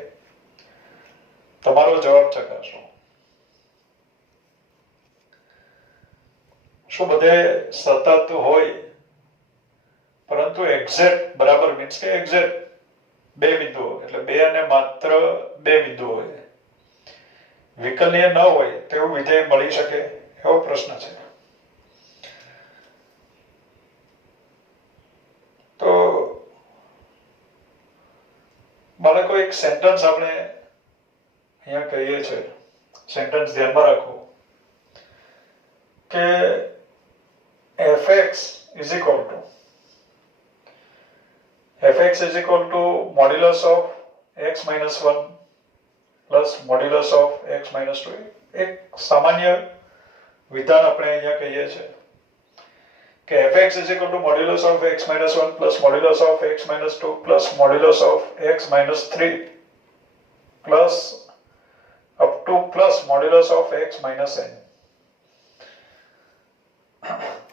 તમારો જવાબ ચકાસો. શું બધે સતત હોય પરંતુ એક્ઝેક્ટ બરાબર મીન્સ કે એક્ઝેક્ટ બે બિંદુઓ એટલે બે અને માત્ર બે બિંદુઓ વિકલનીય ન હોય તેવું વિધેય મળી શકે એવો પ્રશ્ન છે. તો બાળકો એક સેન્ટેન્સ આપણે અહીંયા કહીએ છીએ, સેન્ટેન્સ ધ્યાનમાં રાખો કે fx is equal to modulus of x minus 1 plus modulus of x minus 2. એક સામાન્ય વિધાન આપણે અહીંયા કહીએ છીએ કે fx is equal to modulus of x minus 1 plus modulus of x minus 2 plus modulus of x minus 3 plus up to plus modulus of x minus n.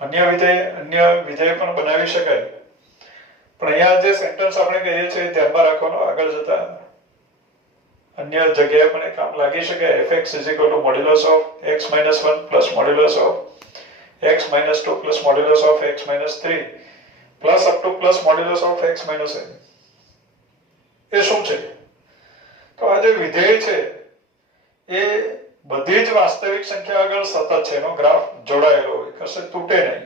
અન્ય વિધેય પણ બનાવી શકાય, પણ અહીંયા જે સેન્ટેન્સ આપણે કહીએ છીએ ધ્યાનમાં રાખવાનું, આગળ જતા અન્ય જગ્યાએ પણ કામ લાગી શકે. fx is equal to modulus of x minus 1 plus modulus of x minus 2 plus modulus of x minus 3 plus up to plus modulus of x minus n. એ શું છે? તો આ જે વિધેય છે એ બધી જ વાસ્તવિક સંખ્યા આગળ સતત છે, એનો ગ્રાફ જોડાયેલો હોય, કશે તૂટે નહીં.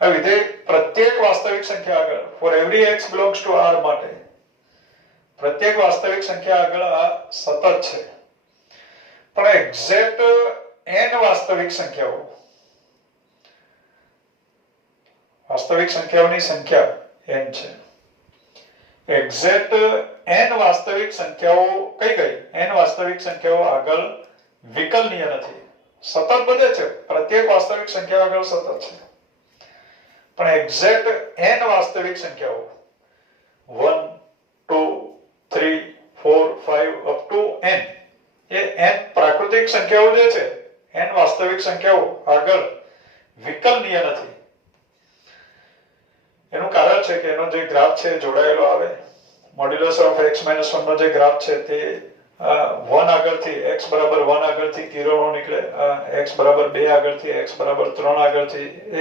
આ વિધેય પ્રત્યેક વાસ્તવિક સંખ્યા આગળ for every x belongs to r માટે પ્રત્યેક વાસ્તવિક સંખ્યા આગળ આ સતત છે. પણ એક્ઝેક્ટ n વાસ્તવિક સંખ્યાઓ, વાસ્તવિક સંખ્યાઓની સંખ્યા n છે. એક્ઝેક્ટ n વાસ્તવિક સંખ્યાઓ કઈ n વાસ્તવિક સંખ્યાઓ આગળ વિકલનીય નથી, સતત બધે છે, પ્રત્યેક વાસ્તવિક સંખ્યા આગળ સતત છે. પણ એક્ઝેક્ટ n વાસ્તવિક સંખ્યાઓ 1 2 3 4 5 up to n A n પ્રાકૃતિક સંખ્યાઓ જે છે n વાસ્તવિક સંખ્યાઓ આગળ વિકલનીય નથી. એનું કારણ છે કે એનો જે ગ્રાફ છે જોડાયેલો આવે. મોડ્યુલસ ઓફ x - 1 નો જે ગ્રાફ છે તે 1 આગળથી x બરાબર 1 આગળથી કિરણો નીકળે, x બરાબર 2 આગળથી, x બરાબર 3 આગળથી, એ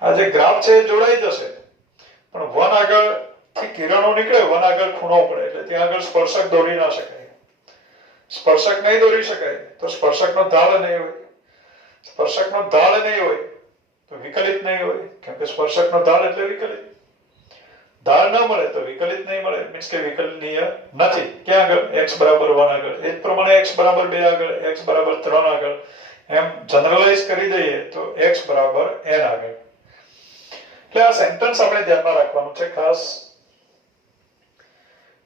આ જે ગ્રાફ છે જોડાઈ જશે. પણ 1 આગળથી કિરણો નીકળે, 1 આગળ ખૂણો પડે એટલે ત્યાં આગળ સ્પર્શક દોરી ના શકાય. સ્પર્શક નહીં દોરી શકાય તો સ્પર્શકનો ઢાળ નહીં હોય, સ્પર્શકનો ઢાળ નહીં હોય તો વિકલિત નહીં હોય, કેમ કે સ્પર્શકનો ઢાળ એટલે વિકલિત. ધાર ન મળે તો વિકલિત નહીં મળે, મીન્સ કે વિકલનીય નથી. ક્યાં આગળ? x બરાબર 1 આગળ. એ જ પ્રમાણે x બરાબર 2 આગળ, x બરાબર 3 આગળ, એમ જનરલાઈઝ કરી દઈએ તો x બરાબર n આગળ. એટલે આ સેન્ટેન્સ આપણે ધ્યાનમાં રાખવાનું છે ખાસ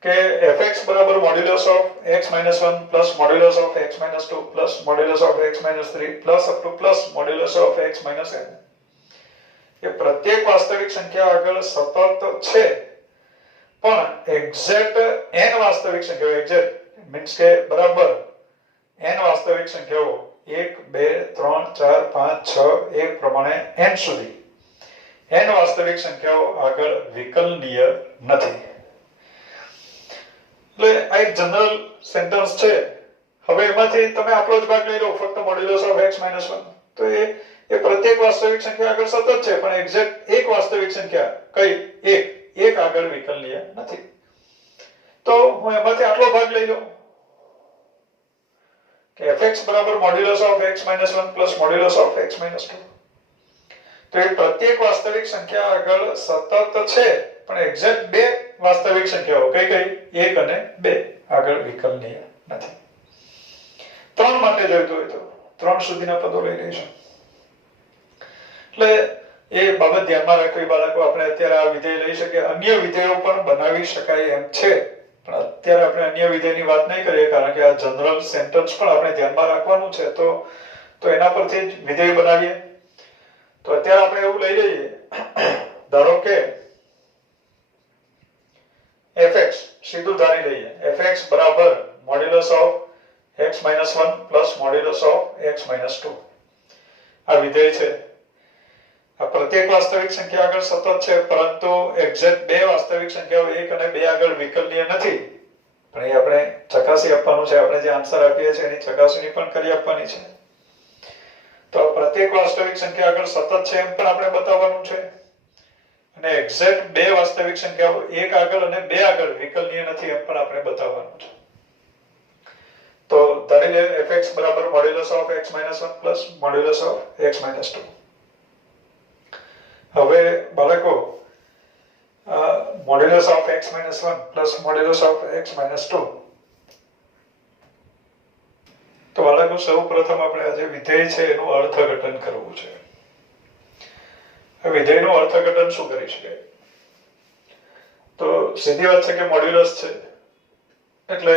કે fx બરાબર modulus of x - 1 plus modulus of x - 2 plus modulus of x - 3 plus up to plus modulus of x - n. એ પ્રત્યેક વાસ્તવિક સંખ્યા આગળ સતત છે, પણ એક્ઝેક્ટ n વાસ્તવિક સંખ્યાઓ, એક્ઝેક્ટ મીન્સ કે બરાબર n વાસ્તવિક સંખ્યાઓ 1 2 3 4 5 6 એ પ્રમાણે n સુધી n વાસ્તવિક સંખ્યાઓ આગળ વિકલનીય નથી. એટલે આ એક જનરલ સેન્ટેન્સ છે. હવે એમાંથી તમે આટલો જ ભાગ લઈ લો, ફક્ત મોડ્યુલસ ઓફ x - 1, તો એ પ્રત્યેક વાસ્તવિક સંખ્યા આગળ સતત છે, પણ એક્ઝેક્ટ એક વાસ્તવિક સંખ્યા કઈ એક આગળ વિકલનીય નથી. તો હું એમાંથી આટલો ભાગ લઈ લઉં કે fx બરાબર modulus of x - 1 plus modulus of x - 2. તો એ પ્રત્યેક વાસ્તવિક સંખ્યા આગળ સતત છે, પણ એક્ઝેક્ટ બે વાસ્તવિક સંખ્યાઓ કઈ 1 અને 2 આગળ વિકલનીય નથી. 3 માટે જોઈતું હોય તો 3 સુધીના પદો લઈ લઈશું. એટલે એ બાબત ધ્યાનમાં રાખવી બાળકો. આપણે અત્યારે આ વિધેય લઈ શકીએ, અન્ય વિધેયો પણ બનાવી શકાય એમ છે, પણ અત્યારે આપણે અન્ય વિધેયની વાત નહીં કરીએ, કારણ કે આ જનરલ સેન્ટેન્સ પણ આપણે ધ્યાનમાં રાખવાનું છે. તો એના પરથી જ વિધેય બનાવીએ. તો અત્યારે આપણે એવું લઈ લઈએ, ધારો કે fx સીધું ધારી લઈએ, fx બરાબર modulus of x - 1 plus modulus of x - 2. આ વિધેય છે. આ પ્રત્યેક વાસ્તવિક સંખ્યા આગળ સતત છે, પરંતુ એક્ઝેક્ટ બે વાસ્તવિક સંખ્યાઓ 1 અને 2 આગળ વિકલનીય નથી. પણ એ આપણે ચકાસી આપવાનું છે. આપણે જે આન્સર આપીએ છીએ એની ચકાસણી પણ કરી આપવાની છે. તો પ્રત્યેક વાસ્તવિક સંખ્યા આગળ સતત છે એમ પણ આપણે બતાવવાનું છે, અને એક્ઝેક્ટ બે વાસ્તવિક સંખ્યાઓ 1 આગળ અને 2 આગળ વિકલનીય નથી એમ પણ આપણે બતાવવાનું છે. તો ધારી લે fx બરાબર modulus of x - 1 plus modulus of x - 2. હવે બાળકો modulus of x - 1 plus modulus of x - 2, તો બાળકો સૌપ્રથમ આપણે આ જે વિધેય છે એનું અર્થઘટન કરવું છે. આ વિધેયનું અર્થઘટન શું કરી શકાય? તો સીધી વાત છે કે મોડ્યુલસ છે એટલે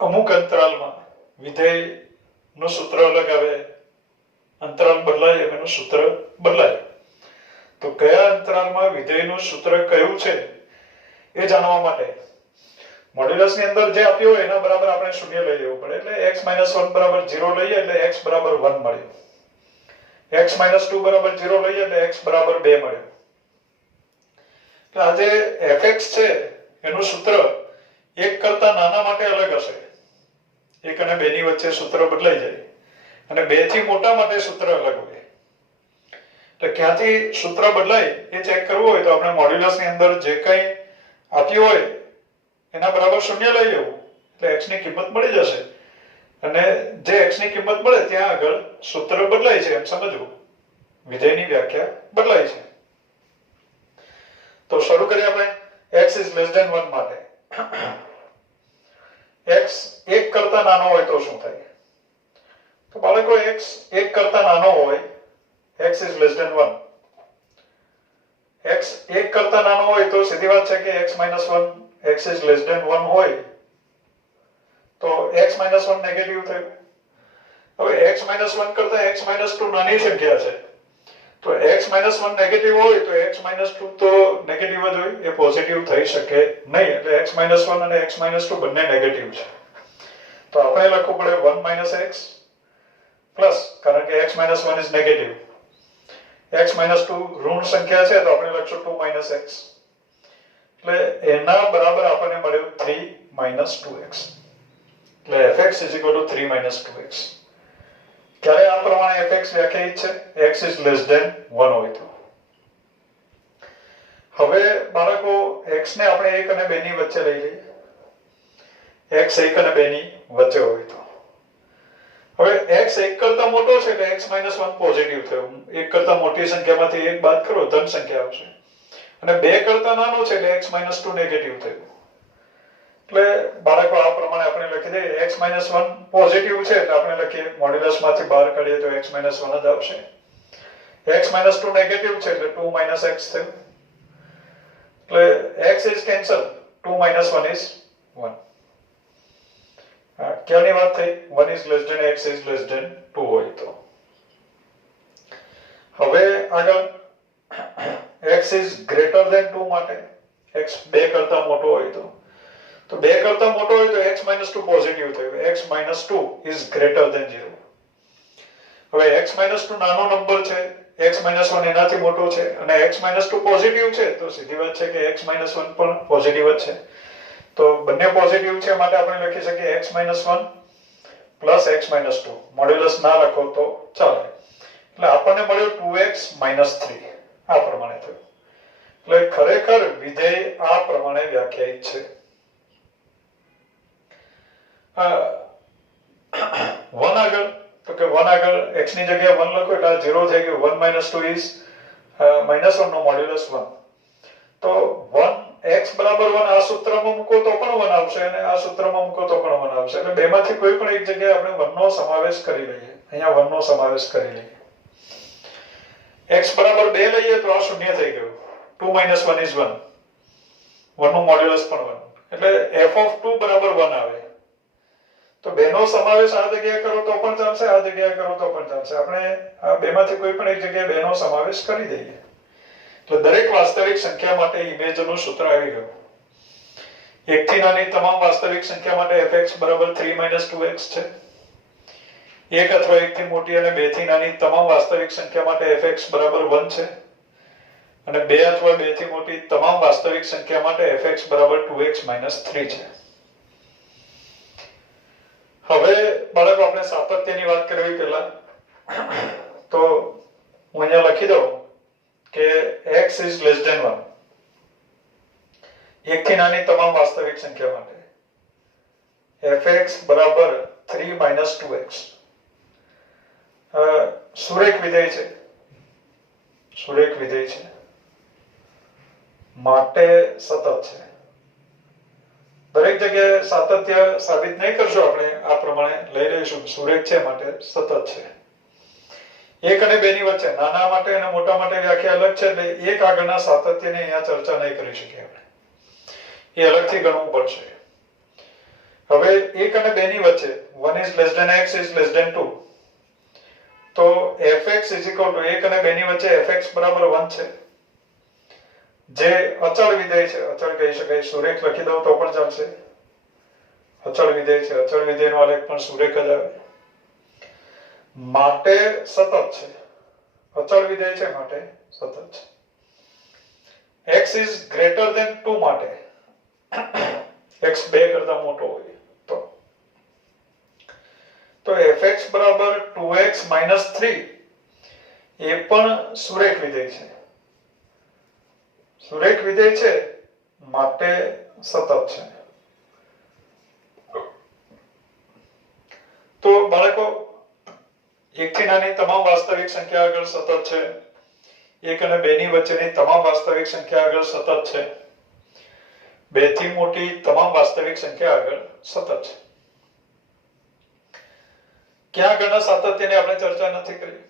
અમુક અંતરાલમાં વિધેયનું સૂત્ર અલગ આવે, અંતરાલ બદલાય એનું સૂત્ર બદલાય. તો કયા અંતરાલમાં વિધેયનું સૂત્ર કયું છે એ જાણવા માટે મોડ્યુલસની અંદર જે આપ્યું હોય એના બરાબર આપણે શૂન્ય લઈ લેવું પડે. એટલે x - 1 બરાબર 0 લઈએ એટલે x બરાબર 1 મળ્યું. x - 2 બરાબર 0 લઈએ એટલે x બરાબર 2 મળ્યું. એટલે આ જે fx છે એનું સૂત્ર 1 કરતા નાના માટે અલગ હશે. 1 અને 2 ની વચ્ચે સૂત્ર બદલાઈ જાય, અને 2 થી મોટા માટે સૂત્ર અલગ હોય. એટલે ક્યાંથી સૂત્ર બદલાય એ ચેક કરવું હોય તો આપણે મોડ્યુલસની અંદર જે કંઈ આપ્યું હોય એના બરાબર શૂન્ય લઈ લેવું, એટલે x ની કિંમત મળી જશે. અને જે x ની કિંમત મળે ત્યાં આગળ સૂત્ર બદલાય છે એમ સમજવું, વિધેયની વ્યાખ્યા બદલાય છે. તો શરૂ કરીએ આપણે x is less than 1 માટે. x 1 કરતા નાનો હોય તો શું થાય? તો બાળકો x 1 કરતા નાનો હોય, x is less than 1, x 1 કરતા નાનો હોય તો સીધી વાત છે કે x - 1 x is less than 1 હોય તો x - 1 નેગેટિવ થયું. હવે x - 1 કરતા x - 2 નાની સંખ્યા છે, તો x - 1 નેગેટિવ હોય તો x - 2 તો નેગેટિવ જ હોય, એ પોઝિટિવ થઈ શકે નહીં. એટલે x - 1 અને x - 2 બંને નેગેટિવ છે. તો આપણે લખવું પડે 1 - x પ્લસ, કારણ કે x - 1 ઇઝ નેગેટિવ, x - 2 ઋણ સંખ્યા છે તો આપણે લખશું 2 - x. એટલે એના બરાબર આપણને મળ્યું 3 - 2x. એટલે fx = 3 - 2x. ક્યારે આ પ્રમાણે fx વ્યાખ્યાયિત છે? x is less than 1 હોય તો. હવે બાળકો x ને આપણે 1 અને 2 ની વચ્ચે લઈ લઈએ. x 1 અને 2 ની વચ્ચે હોય તો. હવે x 1 કરતા મોટો છે એટલે x - 1 પોઝિટિવ થયો. 1 કરતા મોટી સંખ્યામાંથી 1 બાદ કરો ધન સંખ્યા આવશે. અને 2 કરતા નાનો છે એટલે x - 2 નેગેટિવ થયું. એટલે બાળકો આ પ્રમાણે આપણે લખી દઈએ x - 1 પોઝિટિવ છે એટલે આપણે લખીએ મોડ્યુલસ માંથી બહાર કાઢીએ તો x - 1 જ આવશે. x - 2 નેગેટિવ છે એટલે 2 - x થયું. એટલે x is cancel, 2 - 1 is 1. ક્યાંની વાત થઈ? 1 is less than x is less than 2 હોય તો. હવે આગળ x is greater than 2 માટે x 2 કરતા મોટો હોય તો 2 કરતા મોટો હોય તો x - 2 પોઝિટિવ થયું. x - 2 is greater than 0. હવે x - 2 નાનો નંબર છે, x - 1 એનાથી મોટો છે અને x - 2 પોઝિટિવ છે તો સીધી વાત છે કે x - 1 પણ પોઝિટિવ જ છે. તો બંને પોઝિટિવ છે માટે આપણે લખી શકીએ x - 1 પ્લસ x - 2. મોડ્યુલસ ના લખો તો ચાલે. એટલે આપણને મળ્યું 2x - 3 આ પ્રમાણે થયું. એટલે ખરેખર વિધેય આ પ્રમાણે વ્યાખ્યાયિત છે. 1 આગળ તો કે 1 આગળ x ની જગ્યાએ 1 લખો એટલે આ 0 થઈ ગયું. 1 - 2 is -1 નો મોડ્યુલસ 1. તો 1x બરાબર 1 આ સૂત્રમાં મૂકો તો પણ 1 આવશે અને આ સૂત્રમાં મૂકો તો પણ 1 આવશે. એટલે બેમાંથી કોઈ પણ એક જગ્યાએ આપણે 1 નો સમાવેશ કરી લઈએ. અહીંયા 1 નો સમાવેશ કરી લઈએ. x બરાબર 2 લઈએ તો આ શૂન્ય થઈ ગયું. 2 - 1 is 1. 1 નું મોડ્યુલસ પણ 1. એટલે f(2) બરાબર 1 આવે. તો બેનો સમાવેશ આ જગ્યાએ કરો તો પણ ચાલશે, આ જગ્યાએ કરો તો પણ ચાલશે. આપણે આ બેમાંથી કોઈ પણ એક જગ્યાએ બેનો સમાવેશ કરી દઈએ. તો દરેક વાસ્તવિક સંખ્યા માટે ઇમેજનું સૂત્ર આવી ગયું. 1 થી નાની તમામ વાસ્તવિક સંખ્યા માટે fx બરાબર 3 - 2x છે. 1 અથવા 1 થી મોટી અને 2 થી નાની તમામ વાસ્તવિક સંખ્યા માટે fx બરાબર 1 છે. અને 2 અથવા 2 થી મોટી તમામ વાસ્તવિક સંખ્યા માટે fx બરાબર 2x - 3 છે. હવે બાળકો આપણે સાતત્યની વાત કરવી પહેલા તો હું અહીંયા લખી દઉં કે x is less than 1. 1 થી નાની તમામ વાસ્તવિક સંખ્યા માટે fx બરાબર 3 - 2x. સુરેખ વિધેય છે. સુરેખ વિધેય છે માટે સતત છે. દરેક જગ્યાએ સાતત્ય સાબિત નહીં કરશો આપણે આ પ્રમાણે લઈ લઈશું. સુરેખ છે માટે સતત છે. 1 અને 2 ની વચ્ચે નાના માટે અને મોટા માટે વ્યાખ્યા અલગ છે એટલે 1 આગળના સાતત્યની અહીંયા ચર્ચા નહીં કરી શકીએ આપણે. એ અલગથી ગણવું પડશે. હવે 1 અને 2 ની વચ્ચે 1 is less than x is less than 2. તો fx is equal to 1 અને 2 ની વચ્ચે fx બરાબર 1 છે. જે અચળ વિધેય છે, અચળ કહી શકાય. સુરેખ લખી દઉં તો પણ ચાલશે. અચળ વિધેય છે. અચળ વિધેયનો આલેખ પણ સુરેખ જ આવે. માટે સતત છે. અચળ વિધેય છે માટે સતત છે. x is greater than 2 માટે x 2 કરતા મોટો હોય તો fx બરાબર 2x - 3 એ પણ સુરેખ વિધેય છે. સુરેખ વિધેય છે માટે સતત છે. તો બાળકો 1 થી નાની તમામ વાસ્તવિક સંખ્યા આગળ સતત છે. 1 અને 2 ની વચ્ચેની તમામ વાસ્તવિક સંખ્યા આગળ સતત છે. 2 થી મોટી તમામ વાસ્તવિક સંખ્યા આગળ સતત છે. ક્યાં આગળના સાતત્યની આપણે ચર્ચા નથી કરી?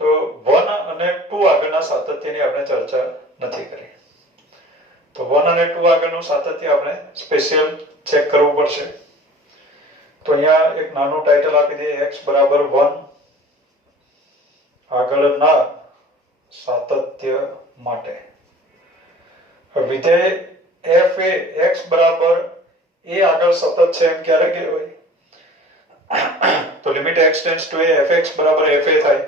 તો 1 અને 2 આગળના સાતત્યની આપણે ચર્ચા નથી કરી. તો 1 અને 2 આગળનું સાતત્ય આપણે સ્પેશિયલ ચેક કરવું પડશે. તો અહીંયા એક નાનું ટાઇટલ આપી દઈએ x બરાબર 1 આગળના સાતત્ય માટે. વિધેય f એ x બરાબર a આગળ સતત છે એમ ક્યારે કહેવાય? તો limit x tends to a fx બરાબર fa થાય.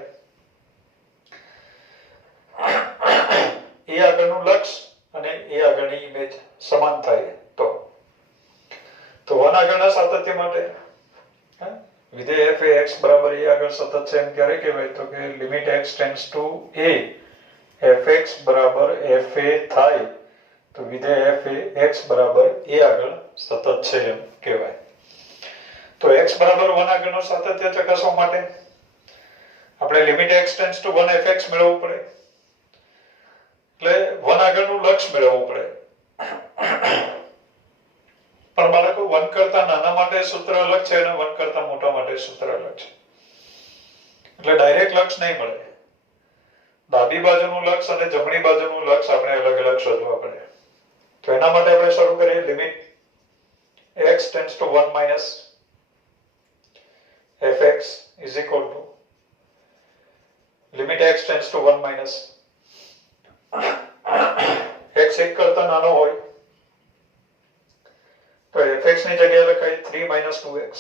a આગળનું લક્ષ અને a આગળની ઇમેજ સમાન થાય તો 1 આગળના સાતત્ય માટે વિધેય f એ x બરાબર a આગળ સતત છે એમ ક્યારે કહેવાય? તો કે limit x tends to a fx બરાબર fa થાય તો વિધેય f એ x બરાબર a આગળ સતત છે એમ કહેવાય. તો x બરાબર 1 આગળનો સાતત્ય ચકાસવા માટે આપણે limit x tends to 1 fx મેળવવું પડે. એટલે 1 આગળનું લક્ષ મેળવવું પડે. પણ બાળકો 1 કરતા નાના માટે સૂત્ર અલગ છે અને 1 કરતા મોટા માટે સૂત્ર અલગ છે. એટલે ડાયરેક્ટ લક્ષ નહીં મળે. ડાબી બાજુનું લક્ષ અને જમણી બાજુનું લક્ષ આપણે અલગ અલગ શોધવા પડે. તો એના માટે આપણે શરૂ કરીએ. Limit x tends to 1 minus fx is equal to limit x tends to 1 minus x 1 કરતા નાનો હોય તો fx ની જગ્યાએ લખાય 3 minus 2x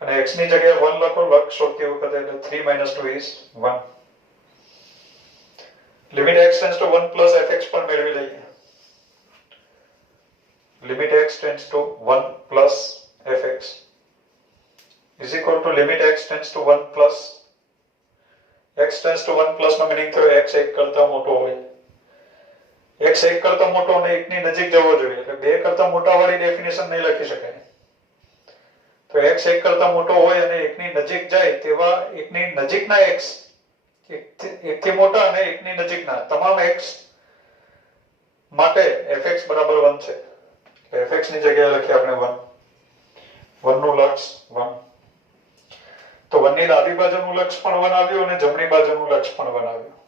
અને x ની જગ્યાએ 1 લખો. લક્ષ શોધતી વખતે એટલે 3 minus 2 is 1. Limit x tends to 1 plus fx પણ મેળવી લઈએ. limit x tends to 1 plus fx is equal to limit x tends to 1 plus x tends to 1 plus નો મીનિંગ થયો x 1 કરતા મોટો હોય. x 1 કરતા મોટો અને 1 ની નજીક જવો જોઈએ. એટલે 2 કરતા મોટા વાળી ડેફિનેશન નહીં લખી શકાય. તો x 1 કરતા મોટો હોય અને 1 ની નજીક જાય તેવા 1 ની નજીકના x 1 થી મોટા અને 1 ની નજીકના તમામ x માટે fx બરાબર 1 છે. fx ની જગ્યાએ લખીએ આપણે 1. 1 નું લક્ષ 1. તો 1 ની ડાબી બાજુનું લક્ષ પણ 1 આવ્યું અને જમણી બાજુનું લક્ષ પણ 1 આવ્યું.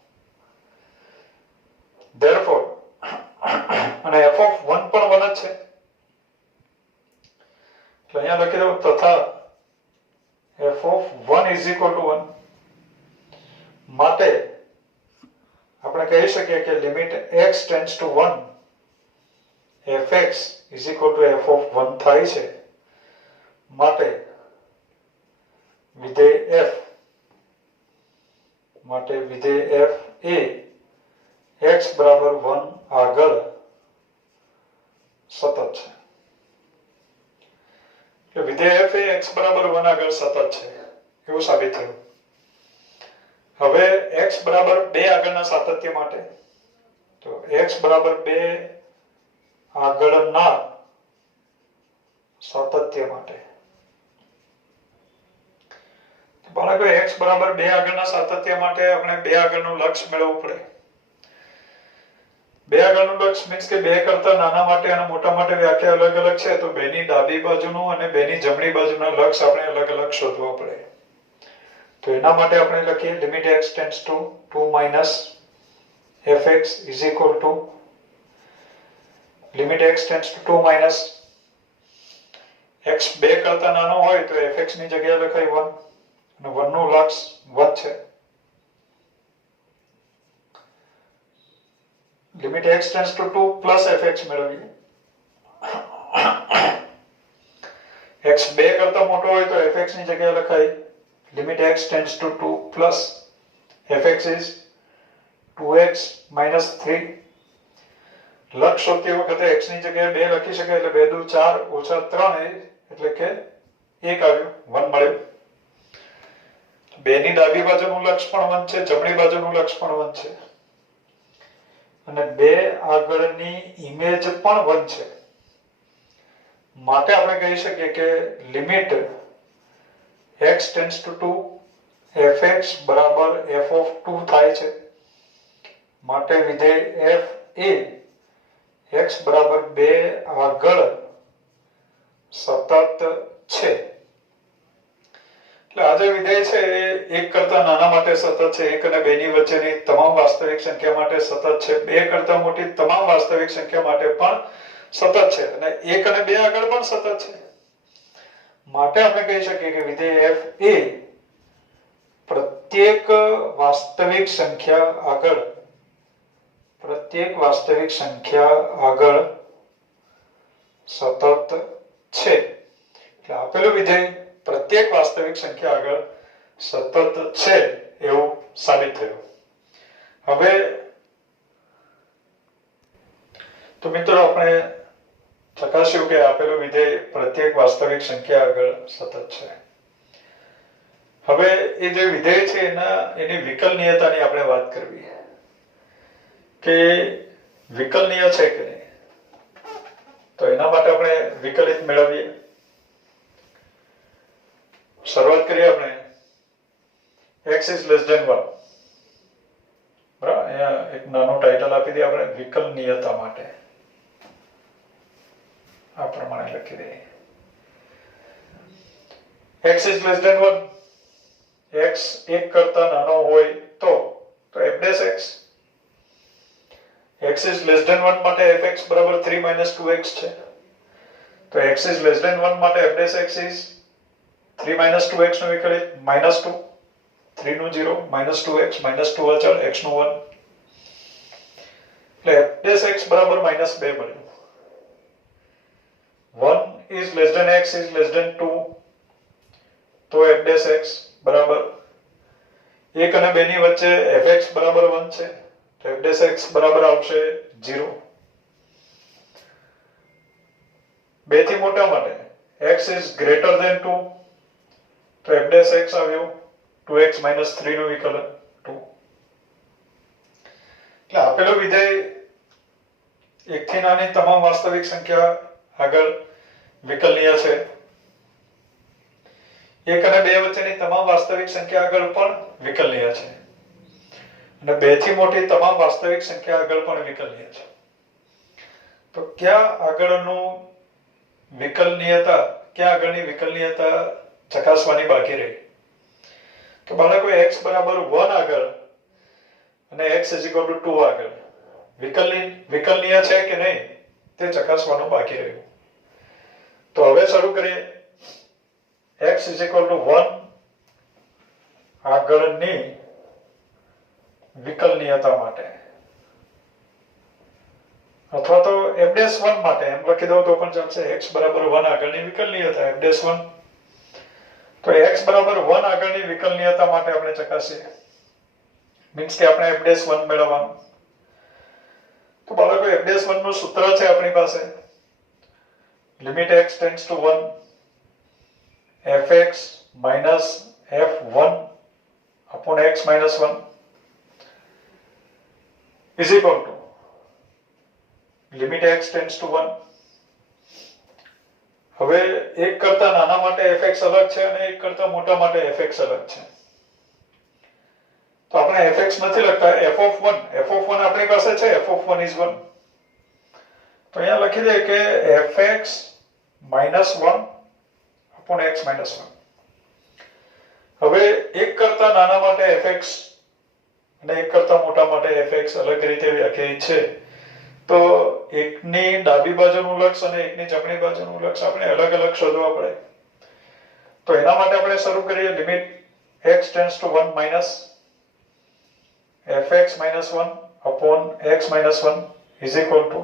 therefore અને f of 1 પણ 1 જ છે. તો અહીંયા લખી દઉં તથા f of 1 is equal to 1. માટે આપણે કહી શકીએ કે limit x tends to 1 fx is equal to f of 1 થાય છે. માટે વિધેય f એ x બરાબર 1 આગળ સતત છે. કે વિધેય f એ x બરાબર 1 આગળ સતત છે એવું સાબિત થયું. હવે x બરાબર 2 આગળના સાતત્ય માટે તો x બરાબર 2 આગળના સાતત્ય માટે બાળકો x બરાબર 2 આગળના સાતત્ય માટે આપણે 2 આગળનું લક્ષ મેળવવું પડે. 2 આગળનું લક્ષ મીન્સ કે 2 કરતા નાના માટે અને મોટા માટે વ્યાખ્યા અલગ અલગ છે. તો 2 ની ડાબી બાજુનું અને 2 ની જમણી બાજુના લક્ષ આપણે અલગ અલગ શોધવા પડે. તો એના માટે આપણે લખીએ limit x tends to 2 minus fx is equal to limit x tends to 2 minus x 2 કરતા નાનો હોય તો fx ની જગ્યાએ લખાય 1 અને 1 નું લક્ષ 1 છે. Limit x tends to 2 plus fx મેળવીએ. x 2 કરતા મોટો હોય તો fx ની જગ્યાએ લખાય limit x tends to 2 plus fx is 2x minus 3. લક્ષ શોધતી વખતે x ની જગ્યાએ 2 લખી શકાય એટલે 2 દુ 4 ઓછા 3 એટલે કે 1 આવ્યું 1 મળ્યું. 2 ની ડાબી બાજુનું લક્ષ પણ 1 છે, જમણી બાજુનું લક્ષ પણ 1 છે અને 2 આગળની ઇમેજ પણ 1 છે. માટે આપણે કહી શકીએ કે limit x tends to 2 fx બરાબર f of 2 થાય છે. માટે વિધેય f એ x બરાબર 2 આગળ સતત છે. એટલે આ જે વિધેય છે એ 1 કરતા નાના માટે સતત છે. 1 અને 2 ની વચ્ચેની તમામ વાસ્તવિક સંખ્યા માટે સતત છે. 2 કરતા મોટી તમામ વાસ્તવિક સંખ્યા માટે પણ સતત છે અને 1 અને 2 આગળ પણ સતત છે. માટે આપણે કહી શકીએ કે વિધેય f એ પ્રત્યેક વાસ્તવિક સંખ્યા આગળ સતત છે. એટલે આપેલું વિધેય પ્રત્યેક વાસ્તવિક સંખ્યા આગળ સતત છે એવું સાબિત થયું. હવે તો મિત્રો આપણે ચકાસ્યું કે આપેલું વિધેય પ્રત્યેક વાસ્તવિક સંખ્યા આગળ સતત છે. હવે એ જે વિધેય છે એની વિકલનીયતાની આપણે વાત કરવી કે વિકલનીય છે કે નહીં. તો એના માટે આપણે વિકલિત મેળવીએ. શરૂઆત કરીએ આપણે x is less than 1. બરાબર, અહીંયા એક નાનું ટાઇટલ આપી દઈએ આપણે, વિકલનીયતા માટે આ પ્રમાણે લખી દઈએ. x is less than 1, x 1 કરતા નાનો હોય તો f dash x. x is less than 1 માટે fx બરાબર 3 minus 2x છે. તો x is less than 1 માટે f dash x is 3 minus 2x નું વિકલિત minus 2, 3 નું 0, minus 2x, minus 2 અચળ, x નું 1. એટલે f dash x બરાબર minus 2 મળ્યું. 1 is less than x is less than 2, તો f dash x બરાબર 1 અને 2 ની વચ્ચે fx બરાબર 1 છે, તો f dash x બરાબર આવશે 0. 2 થી મોટા માટે x is greater than 2, તો f dash x આવ્યું 2x minus 3 નું વિકલન 2. એટલે આપેલો વિધેય એકથી નાની તમામ વાસ્તવિક સંખ્યા આગળ વિકલનીય છે. 1 અને 2 વચ્ચેની તમામ વાસ્તવિક સંખ્યા આગળ પણ વિકલનીય છે. અને 2 થી મોટી તમામ વાસ્તવિક સંખ્યા આગળ પણ વિકલનીય છે. તો ક્યાં આગળની વિકલનીયતા ચકાસવાની બાકી રહી? તો બાળકો x બરાબર 1 આગળ અને x = 2 આગળ વિકલનીય છે કે નહીં તે ચકાસવાનું બાકી રહ્યું. તો હવે શરૂ કરીએ. x = 1 આગળની વિકલનીયતા માટે, અથવા તો f dash 1 માટે એમ લખી દઉં તો પણ ચાલશે. x બરાબર 1 આગળની વિકલનીયતા f dash 1. તો x બરાબર 1 આગળની વિકલનીયતા માટે આપણે ચકાસીએ, મીન્સ કે આપણે f dash 1 મેળવવાનું. તો બાળકો f dash 1 નું સૂત્ર છે આપણી પાસે, limit x tends to 1 fx minus f1 upon x minus 1 is equal to limit x tends to 1. હવે 1 કરતા નાના માટે fx અલગ છે અને 1 કરતા મોટા માટે fx અલગ છે. તો આપણે fx નથી લખતા, f(1) આપણી પાસે છે, f(1) is 1. તો અહીંયા લખી દે કે fx minus 1 upon x minus 1. હવે 1 કરતા નાના માટે fx અને 1 કરતા મોટા માટે fx અલગ રીતે વ્યાખ્યાયિત છે. તો એકની ડાબી બાજુનું લક્ષ અને એકની જમણી બાજુનું લક્ષ આપણે અલગ અલગ શોધવા પડે. તો એના માટે આપણે શરૂ કરીએ. Limit x tends to 1 minus fx minus 1 upon x minus 1 is equal to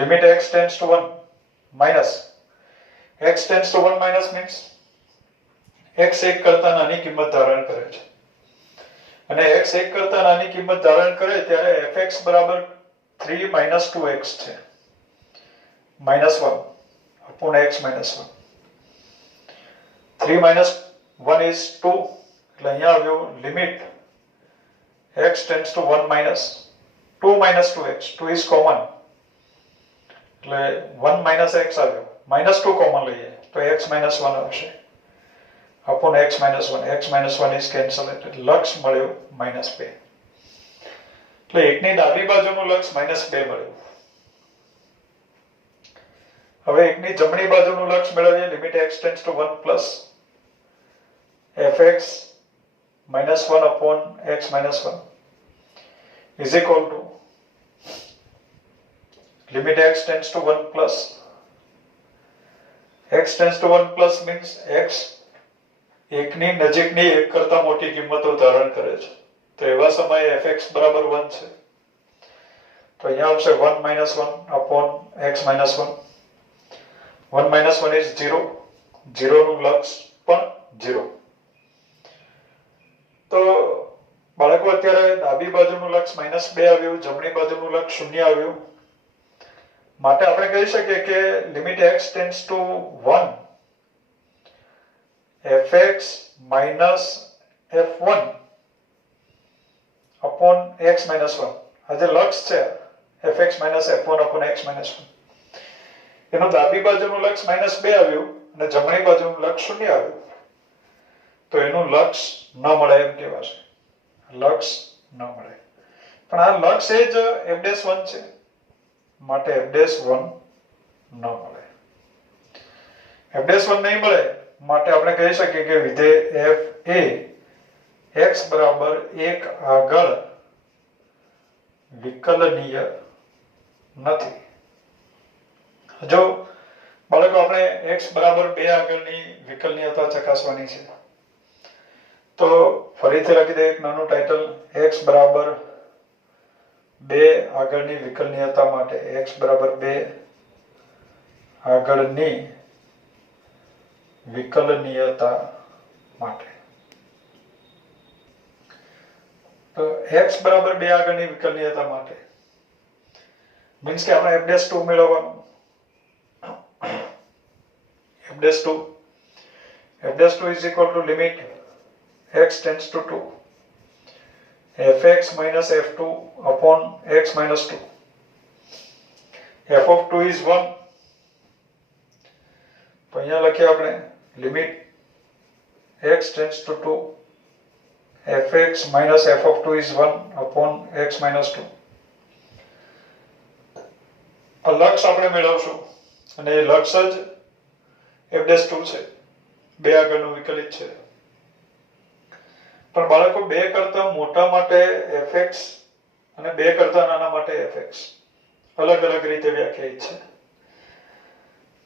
limit x tends to 1 minus x tends to 1 minus means x 1 કરતા નાની કિંમત ધારણ કરે છે, અને x 1 કરતા નાની કિંમત ધારણ કરે ત્યારે fx બરાબર 3 minus 2x છે, minus 1 upon x minus 1. 3 minus 1 is 2, એટલે અહીંયા આવ્યું limit x tends to 1 minus 2 minus 2x, 2 is common, એટલે 1 minus x આવ્યો, minus 2 common લઈએ તો x minus 1 આવશે upon x minus 1. x minus 1 is cancelled, લક્ષ મળ્યો minus 2. એટલે એકની ડાબી બાજુનું લક્ષ minus 2 મળ્યું. હવે એકની જમણી બાજુનું લક્ષ મેળવીએ. Limit x tends to 1 plus fx minus 1 upon x minus 1 is equal to limit x tends to 1 plus x tends to 1 plus means x એકની નજીકની 1 કરતા મોટી કિંમતો ધારણ કરે છે. તો એવા સમયે fx બરાબર 1 છે. તો અહીંયા આવશે 1 minus 1 upon x minus 1. 1 minus 1 is 0. 0 નું લક્ષ પણ 0. તો બાળકો અત્યારે ડાબી બાજુનું લક્ષ -2 આવ્યું, જમણી બાજુનું લક્ષ 0 આવ્યું. માટે આપણે કહી શકીએ કે limit x tends to 1 fx minus f1 upon x minus 1. આ જે લક્ષ છે fx minus f1 upon x minus 1, એનું ડાબી બાજુનું લક્ષ -2 આવ્યું અને જમણી બાજુનું લક્ષ 0 આવ્યું. તો એનું લક્ષ ન મળે એમ કહેવાશે, લક્ષ ન મળે. પણ આ લક્ષ એ જ f'1 છે માટે f'1 ન મળે. f'1 નહીં મળે માટે આપણે કહી શકીએ કે વિધેય f એ x બરાબર 1 આગળ વિકલનીય નથી. જો બાળકો આપણે x બરાબર 2 આગળની વિકલનીયતા ચકાસવાની છે તો ફરીથી લખી દઈએ એક નાનું ટાઇટલ x બરાબર 2 આગળની વિકલનીયતા માટે x બરાબર 2 આગળની વિકલનીયતા માટે. તો x બરાબર 2 આગળની વિકલનીયતા માટે મીન્સ કે આપણે f'2 મેળવવાનું. f'2 is equal to limit x tends to 2 fx minus f2 upon x minus 2. f of 2 is 1. તો અહીંયા લખીએ આપણે limit x tends to 2 fx minus f of 2 is 1 upon x minus 2. આ લક્ષ આપણે મેળવશું અને એ લક્ષ જ f'2 છે, 2 આગળનું વિકલિત છે. પણ બાળકો 2 કરતા મોટા માટે fx અને 2 કરતા નાના માટે fx અલગ અલગ રીતે વ્યાખ્યાયિત છે.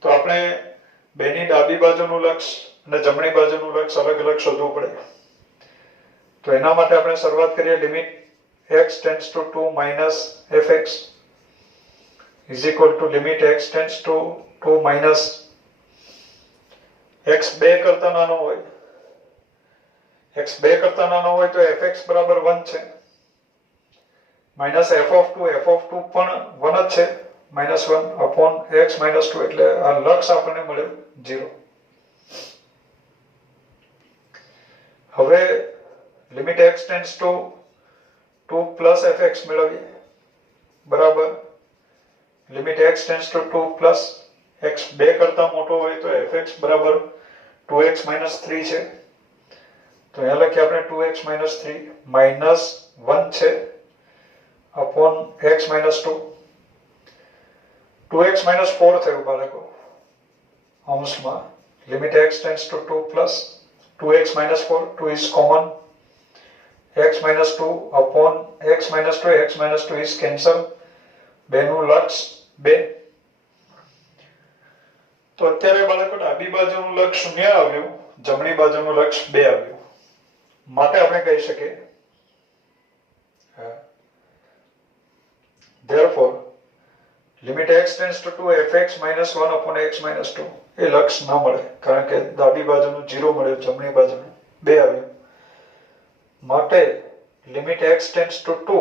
તો આપણે બેની ડાબી બાજુનું લક્ષ અને જમણી બાજુનું લક્ષ અલગ અલગ શોધવું પડે. તો એના માટે આપણે શરૂઆત કરીએ limit x tends to 2 minus fx is equal to limit x tends to 2 minus x 2 કરતા નાનો હોય, x 2 કરતા નાનો હોય તો fx બરાબર 1 છે માઇનસ f of 2 પણ 1 જ છે -1 upon x minus 2 એટલે આ લક્ષ આપણને મળ્યું 0. હવે limit x tends to 2 plus fx મેળવીએ બરાબર limit x tends to 2 plus x 2 કરતા મોટો હોય તો fx બરાબર 2x minus 3 છે. તો અહીંયા લખીએ આપણે 2x minus 3 -1 છે upon x minus 2. 2x minus 4 થયું બાળકો અંશમાં limit x tends to 2 plus 2x minus 4 2 is common x minus 2 upon x minus 2 x minus 2 is cancel બેનું લક્ષ 2. તો અત્યારે બાળકો ડાબી બાજુનું લક્ષ 0 આવ્યું, જમણી બાજુનું લક્ષ 2 આવ્યું માટે આપણે કહી શકીએ therefore limit x tends to 2 fx minus 1 upon x minus 2 એ લક્ષ ન મળે કારણ કે ડાબી બાજુનું 0 મળ્યું, જમણી બાજુનું 2 આવ્યું માટે limit x tends to 2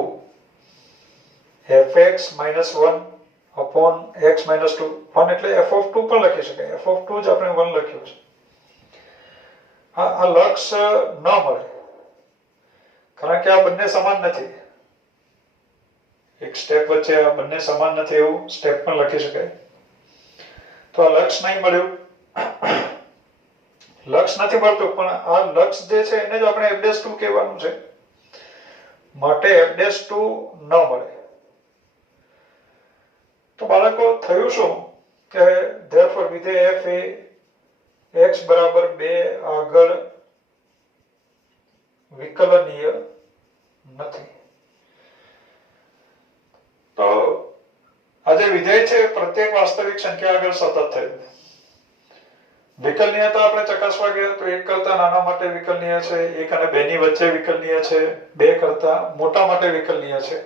fx minus 1 upon x minus 2 1 એટલે f of 2 પણ લખી શકાય, f of 2 જ આપણે 1 લખ્યું છે. આ લક્ષ ન મળે કારણ કે આ બંને સમાન નથી. એક સ્ટેપ વચ્ચે આ બંને સમાન નથી એવું સ્ટેપ પણ લખી શકાય. તો આ લક્ષ નહીં મળ્યું, લક્ષ નથી મળતું પણ આ લક્ષ જે છે એને જ આપણે f'2 કહેવાનું છે માટે f'2 ન મળે. તો બાળકો થયું શું કે therefore વિધેય f એ x બરાબર 2 આગળ વિકલનીય નથી. તો આ જે વિધેય છે પ્રત્યેક વાસ્તવિક સંખ્યા આગળ સતત થયું. વિકલનીયતા આપણે ચકાસવા ગયા તો 1 કરતા નાના માટે વિકલનીય છે, 1 અને 2 ની વચ્ચે વિકલનીય છે, 2 કરતા મોટા માટે વિકલનીય છે.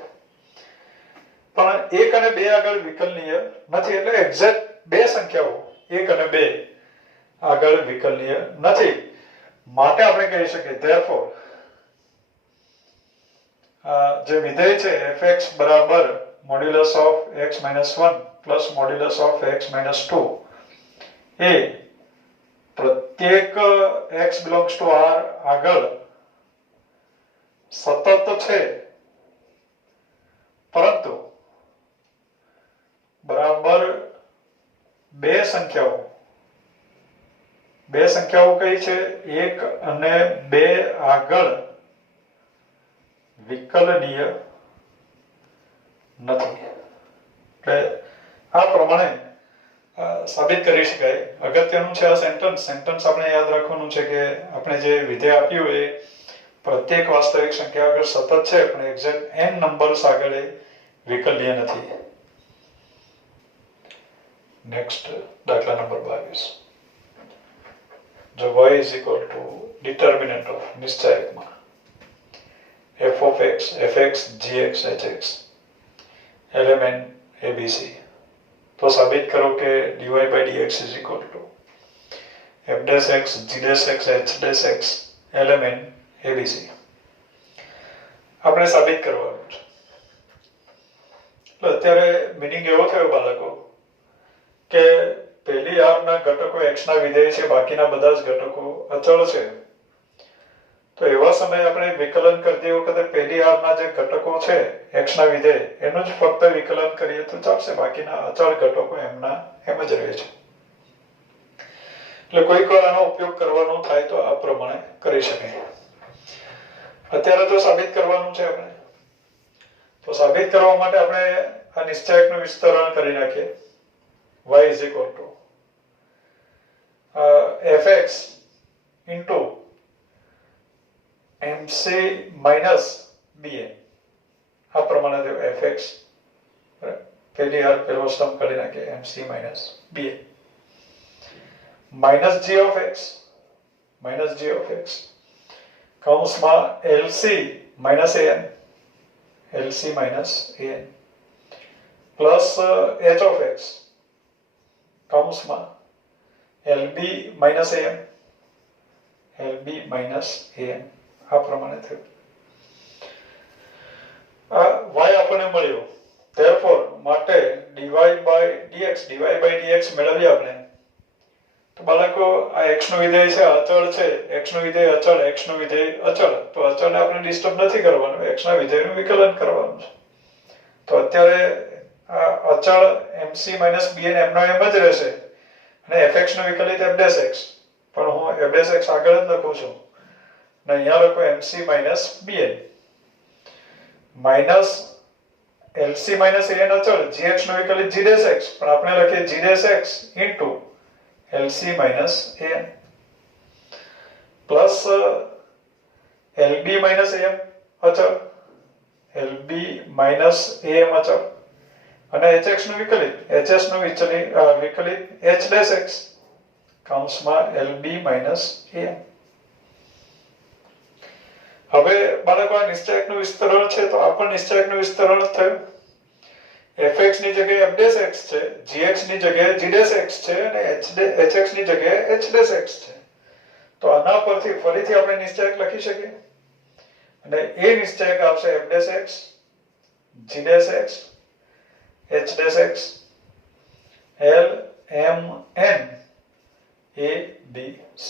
પણ 1 અને 2 આગળ વિકલનીય નથી એટલે એક્ઝેક્ટ બે સંખ્યાઓ 1 અને 2 આગળ વિકલનીય નથી માટે આપણે કહી શકીએ therefore જે વિધેય છે fx બરાબર modulus of x minus 1 plus modulus of x minus 2 એ પ્રત્યેક x belongs to r આગળ સતત છે પરંતુ બરાબર બે સંખ્યાઓ કઈ છે 1 અને 2 આગળ વિકલનીય નથી. એટલે આ પ્રમાણે સાબિત કરી શકાય. અગત્યનું છે આ સેન્ટેન્સ આપણે યાદ રાખવાનું છે કે આપણે જે વિધેય આપ્યું એ પ્રત્યેક વાસ્તવિક સંખ્યા આગળ સતત છે પણ એક્ઝેક્ટ n નંબર્સ આગળ એ વિકલ્ય નથી. નેક્સ્ટ દાખલા નંબર 22. જો y is equal to determinant of નિશ્ચાયકમાં f of x, fx, gx, hx element abc, તો સાબિત કરો કે dy by dx is equal to f dash x, g dash x, h dash x element abc. આપણે સાબિત કરવાનું છે. અત્યારે મિનિંગ એવો થયો બાળકો કે પહેલી r ના ઘટકો x ના વિધેય છે, બાકીના બધા જ ઘટકો અચળ છે. તો એવા સમયે આપણે વિકલન કરતી વખતે પહેલી r ના જે ઘટકો છે x ના વિધેય એનું જ ફક્ત વિકલન કરીએ તો ચાલશે, બાકીના અચળ ઘટકો એમના એમ જ રહે છે. એટલે કોઈક વાર આનો ઉપયોગ કરવાનો થાય તો આ પ્રમાણે કરી શકાય. અત્યારે તો સાબિત કરવાનું છે આપણે. તો સાબિત કરવા માટે આપણે આ નિશ્ચાયકનું વિસ્તરણ કરી નાખીએ. y is equal to fx into mc minus bn. આ પ્રમાણે થયું fx પહેલી હાર પહેલો સ્તંભ કરી નાખીએ mc minus bn minus g of x કૌંસમાં lc minus an plus h of x કૌંસમાં lb minus am આ પ્રમાણે થયું. y આપણને મળ્યો. therefore માટે dy by dx મેળવીએ આપણે. તો બાળકો આ x નું વિધેય છે અચળ છે, x નું વિધેય અચળ, x નું વિધેય અચળ. તો અચળને આપણે ડિસ્ટર્બ નથી કરવાનું, x ના વિધેયનું વિકલન કરવાનું છે. તો અત્યારે આ અચળ mc bn એમનો એમ જ રહેશે અને fx નું વિકલિત f dash x, પણ હું f dash x આગળ જ લખું છું અને અહીંયા લખું mc bn minus lc minus an અચળ, gx નું વિકલિત g dash x, પણ આપણે લખીએ g dash x into lc minus an plus lb minus am અચળ, lb minus am અચળ અને hx નું વિકલિત, hs નું વિકલિત h dash x કૌંસમાં lb minus am. હવે બાળકો આ નિશ્ચાયકનું વિસ્તરણ છે તો આ પણ નિશ્ચાયકનું વિસ્તરણ થયું. fx ની જગ્યાએ f dash x છે, gx ની જગ્યાએ g dash x છે અને hx ની જગ્યાએ h dash x છે. તો આના પરથી ફરીથી આપણે નિશ્ચાયક લખી શકીએ અને એ નિશ્ચાયક આવશે f dash x, g dash x, h dash x l m n a b c.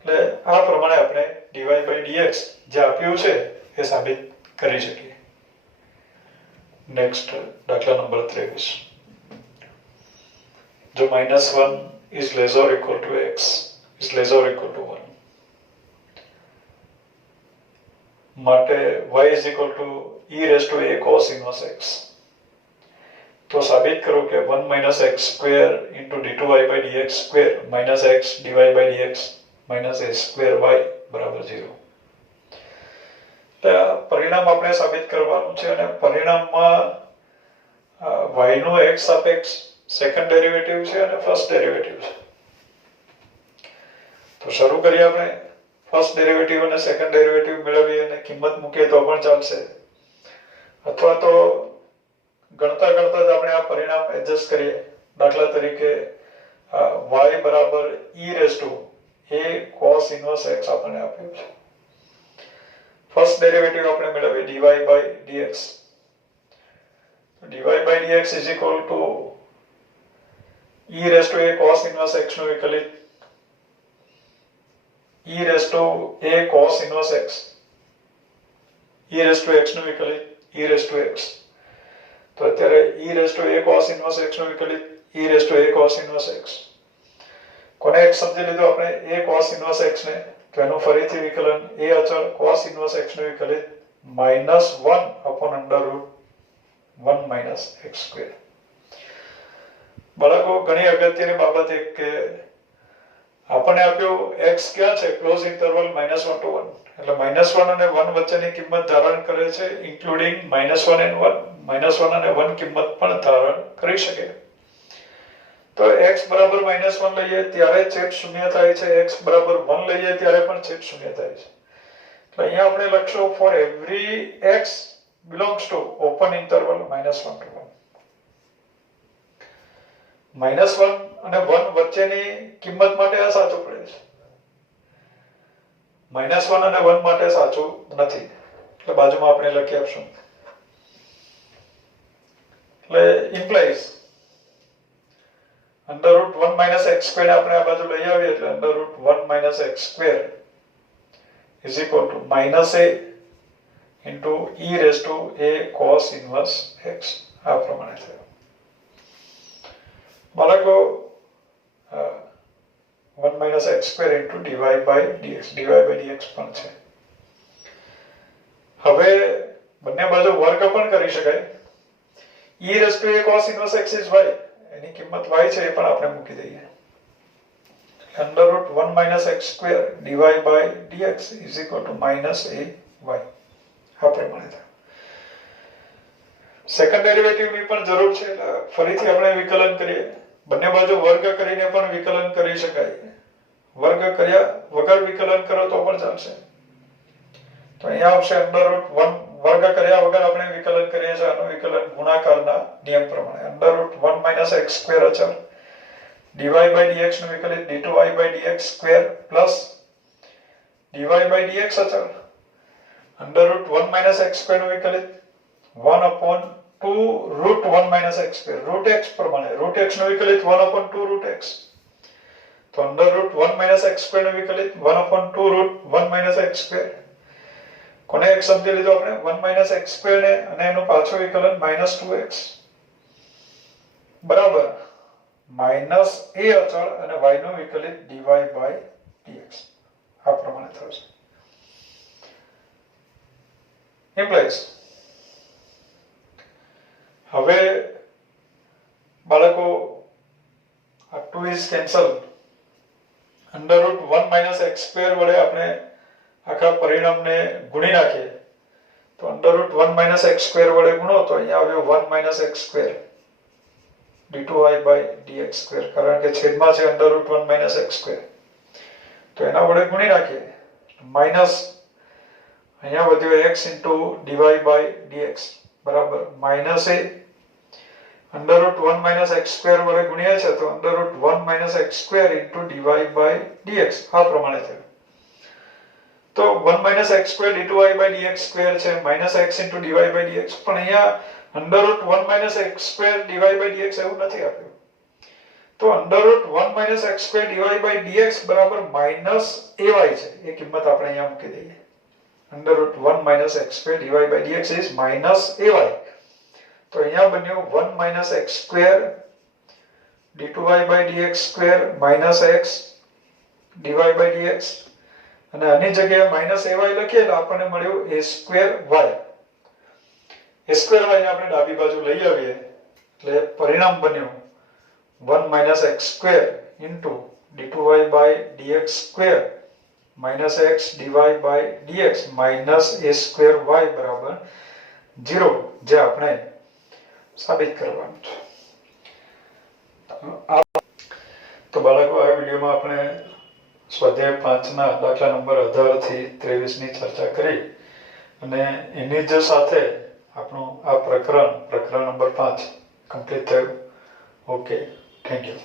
એટલે આ પ્રમાણે આપણે dy by dx જે આપ્યું છે એ સાબિત કરી શકીએ. નેક્સ્ટ દાખલા નંબર 23. જો -1 is less or equal to x is less or equal to 1 માટે y is equal to e raised to a cos inverse x. તો સાબિત કરો કે 1 minus x square into d2y by dx square minus x dy by dx minus a square y બરાબર 0. પરિણામ આપણે સાબિત કરવાનું છે અને પરિણામમાં y નું x સાપેક્ષ સેકન્ડ ડેરિવેટિવ છે અને ફર્સ્ટ ડેરિવેટિવ છે. તો શરૂ કરીએ આપણે. ફર્સ્ટ ડેરિવેટિવ અને સેકન્ડ ડેરિવેટિવ મેળવીએ અને કિંમત મૂકીએ તો પણ ચાલશે, અથવા તો ગણતા ગણતા જ આપણે આ પરિણામ એડજસ્ટ કરીએ. દાખલા તરીકે y બરાબર e raised to a cos inverse x આપણને આપ્યું છે. ફર્સ્ટ ડેરિવેટિવ આપણે મેળવીએ dy by dx. dy by dx is equal to e raised to a cos inverse x નું વિકલિત e raised to a cos inverse x, e raised to x નું વિકલિત e raised to x. તો અત્યારે e raised to a cos inverse x નું વિકલિત e raised to a cos inverse x. કોને x સમજી લીધું આપણે a cos inverse x ને, તો એનું ફરીથી વિકલન a અચળ cos inverse x નું વિકલિત -1 upon √1 minus x square. બાળકો ઘણી અગત્યની બાબત એક કે આપણને આપ્યું x ક્યાં છે ક્લોઝ ઇન્ટરવલ -1 to 1 એટલે -1 અને 1 વચ્ચેની કિંમત ધારણ કરે છે ઇન્ક્લુડિંગ -1 and 1 -1 અને 1 કિંમત પણ ધારણ કરી શકે. તો x બરાબર -1 લઈએ ત્યારે છેદ શૂન્ય થાય છે, x બરાબર 1 લઈએ ત્યારે પણ છેદ શૂન્ય થાય છે. તો અહીંયા આપણે લખશું for every x belongs to open interval -1 to 1. -1 અને 1 વચ્ચેની કિંમત માટે આ સાચું પડે છે, -1 અને 1 માટે સાચું નથી એટલે બાજુમાં આપણે લખી આપશું. એટલે ઇમ્પ્લાઇઝ √1 minus x square આપણે આ બાજુ લઈ આવીએ એટલે √1 minus x square is equal to -a into e raised to a cos inverse x. આ પ્રમાણે થયું. બાળકો 1 minus x square into dy by dx પણ છે. હવે બંને બાજુ વર્ગ પણ કરી શકાય. e raised to a cos inverse x is y, એની કિંમત y છે એ પણ આપણે મૂકી દઈએ. √1 minus x square dy by dx is equal to -a y. આ પ્રમાણે થાય. સેકન્ડ ડેરિવેટિવ ની પણ જરૂર છે એટલે ફરીથી આપણે વિકલન કરીએ. બંને બાજુ વર્ગ કરીને પણ વિકલન કરી શકાય, વર્ગ કર્યા વગર વિકલન કરો તો પણ ચાલશે. તો અહીંયા આવશે √1 વર્ગ કર્યા વગર આપણે વિકલન કરીએ છીએ આનું વિકલન ગુણાકારના નિયમ પ્રમાણે. √1 minus x square અચળ dy by dx નું વિકલિત d2y by dx square plus dy by dx અચળ √1 minus x square નું વિકલિત 1 upon 2 √1 minus x square √x પ્રમાણે √x નું વિકલિત 1 upon 2 √x. તો √1 minus x square નું વિકલિત 1 upon 2 √1 minus x square. કોને x સમજી લીધો આપણે 1 minus x square ને અને એનું પાછું વિકલન -2x બરાબર -a અચળ અને y નું વિકલિત dy by dx. આ પ્રમાણે થશે. ઇમ્પ્લાઇઝ હવે બાળકો આ 2 is cancel. √1 minus x square વડે આપણે આખા પરિણામને ગુણી નાખીએ તો √1 minus x square વડે ગુણો તો અહીંયા આવ્યો 1 minus x square d2y by dx square કારણ કે છેદમાં છે √1 minus x square. તો એના વડે ગુણી નાખીએ માઈનસ અહીંયા વધ્યો x into dy by dx બરાબર -a √1 minus x square વડે ગુણ્યા છે તો √1 minus x square into dy by dx. આ પ્રમાણે થયું. તો 1 minus x square d2y by dx square છે -x into dy by dx પણ અહીંયા √1 minus x square dy by dx એવું નથી આપ્યું. તો √1 minus x square dy by dx બરાબર -ay છે એ કિંમત આપણે અહીંયા મૂકી દઈએ. √1 minus x square dy by dx is -ay. તો અહીંયા બન્યું 1 minus x square d2y by dx square -x dy by dx અને આની જગ્યાએ -ay લખીએ તો આપણને મળ્યું a square y. a square y ને આપણે ડાબી બાજુ લઈ આવીએ એટલે પરિણામ બન્યું 1 minus x square into d2y by dx square -x dy by dx minus a square y બરાબર 0 જે આપણે સાબિત કરવાનું છે. તો બાળકો આ વિડિયોમાં આપણે સ્વાધ્યાય 5 ના દાખલા નંબર 18 થી 23 ની ચર્ચા કરી અને એની જ સાથે આપણું આ પ્રકરણ નંબર 5 કમ્પ્લીટ થયું. Okay, thank you.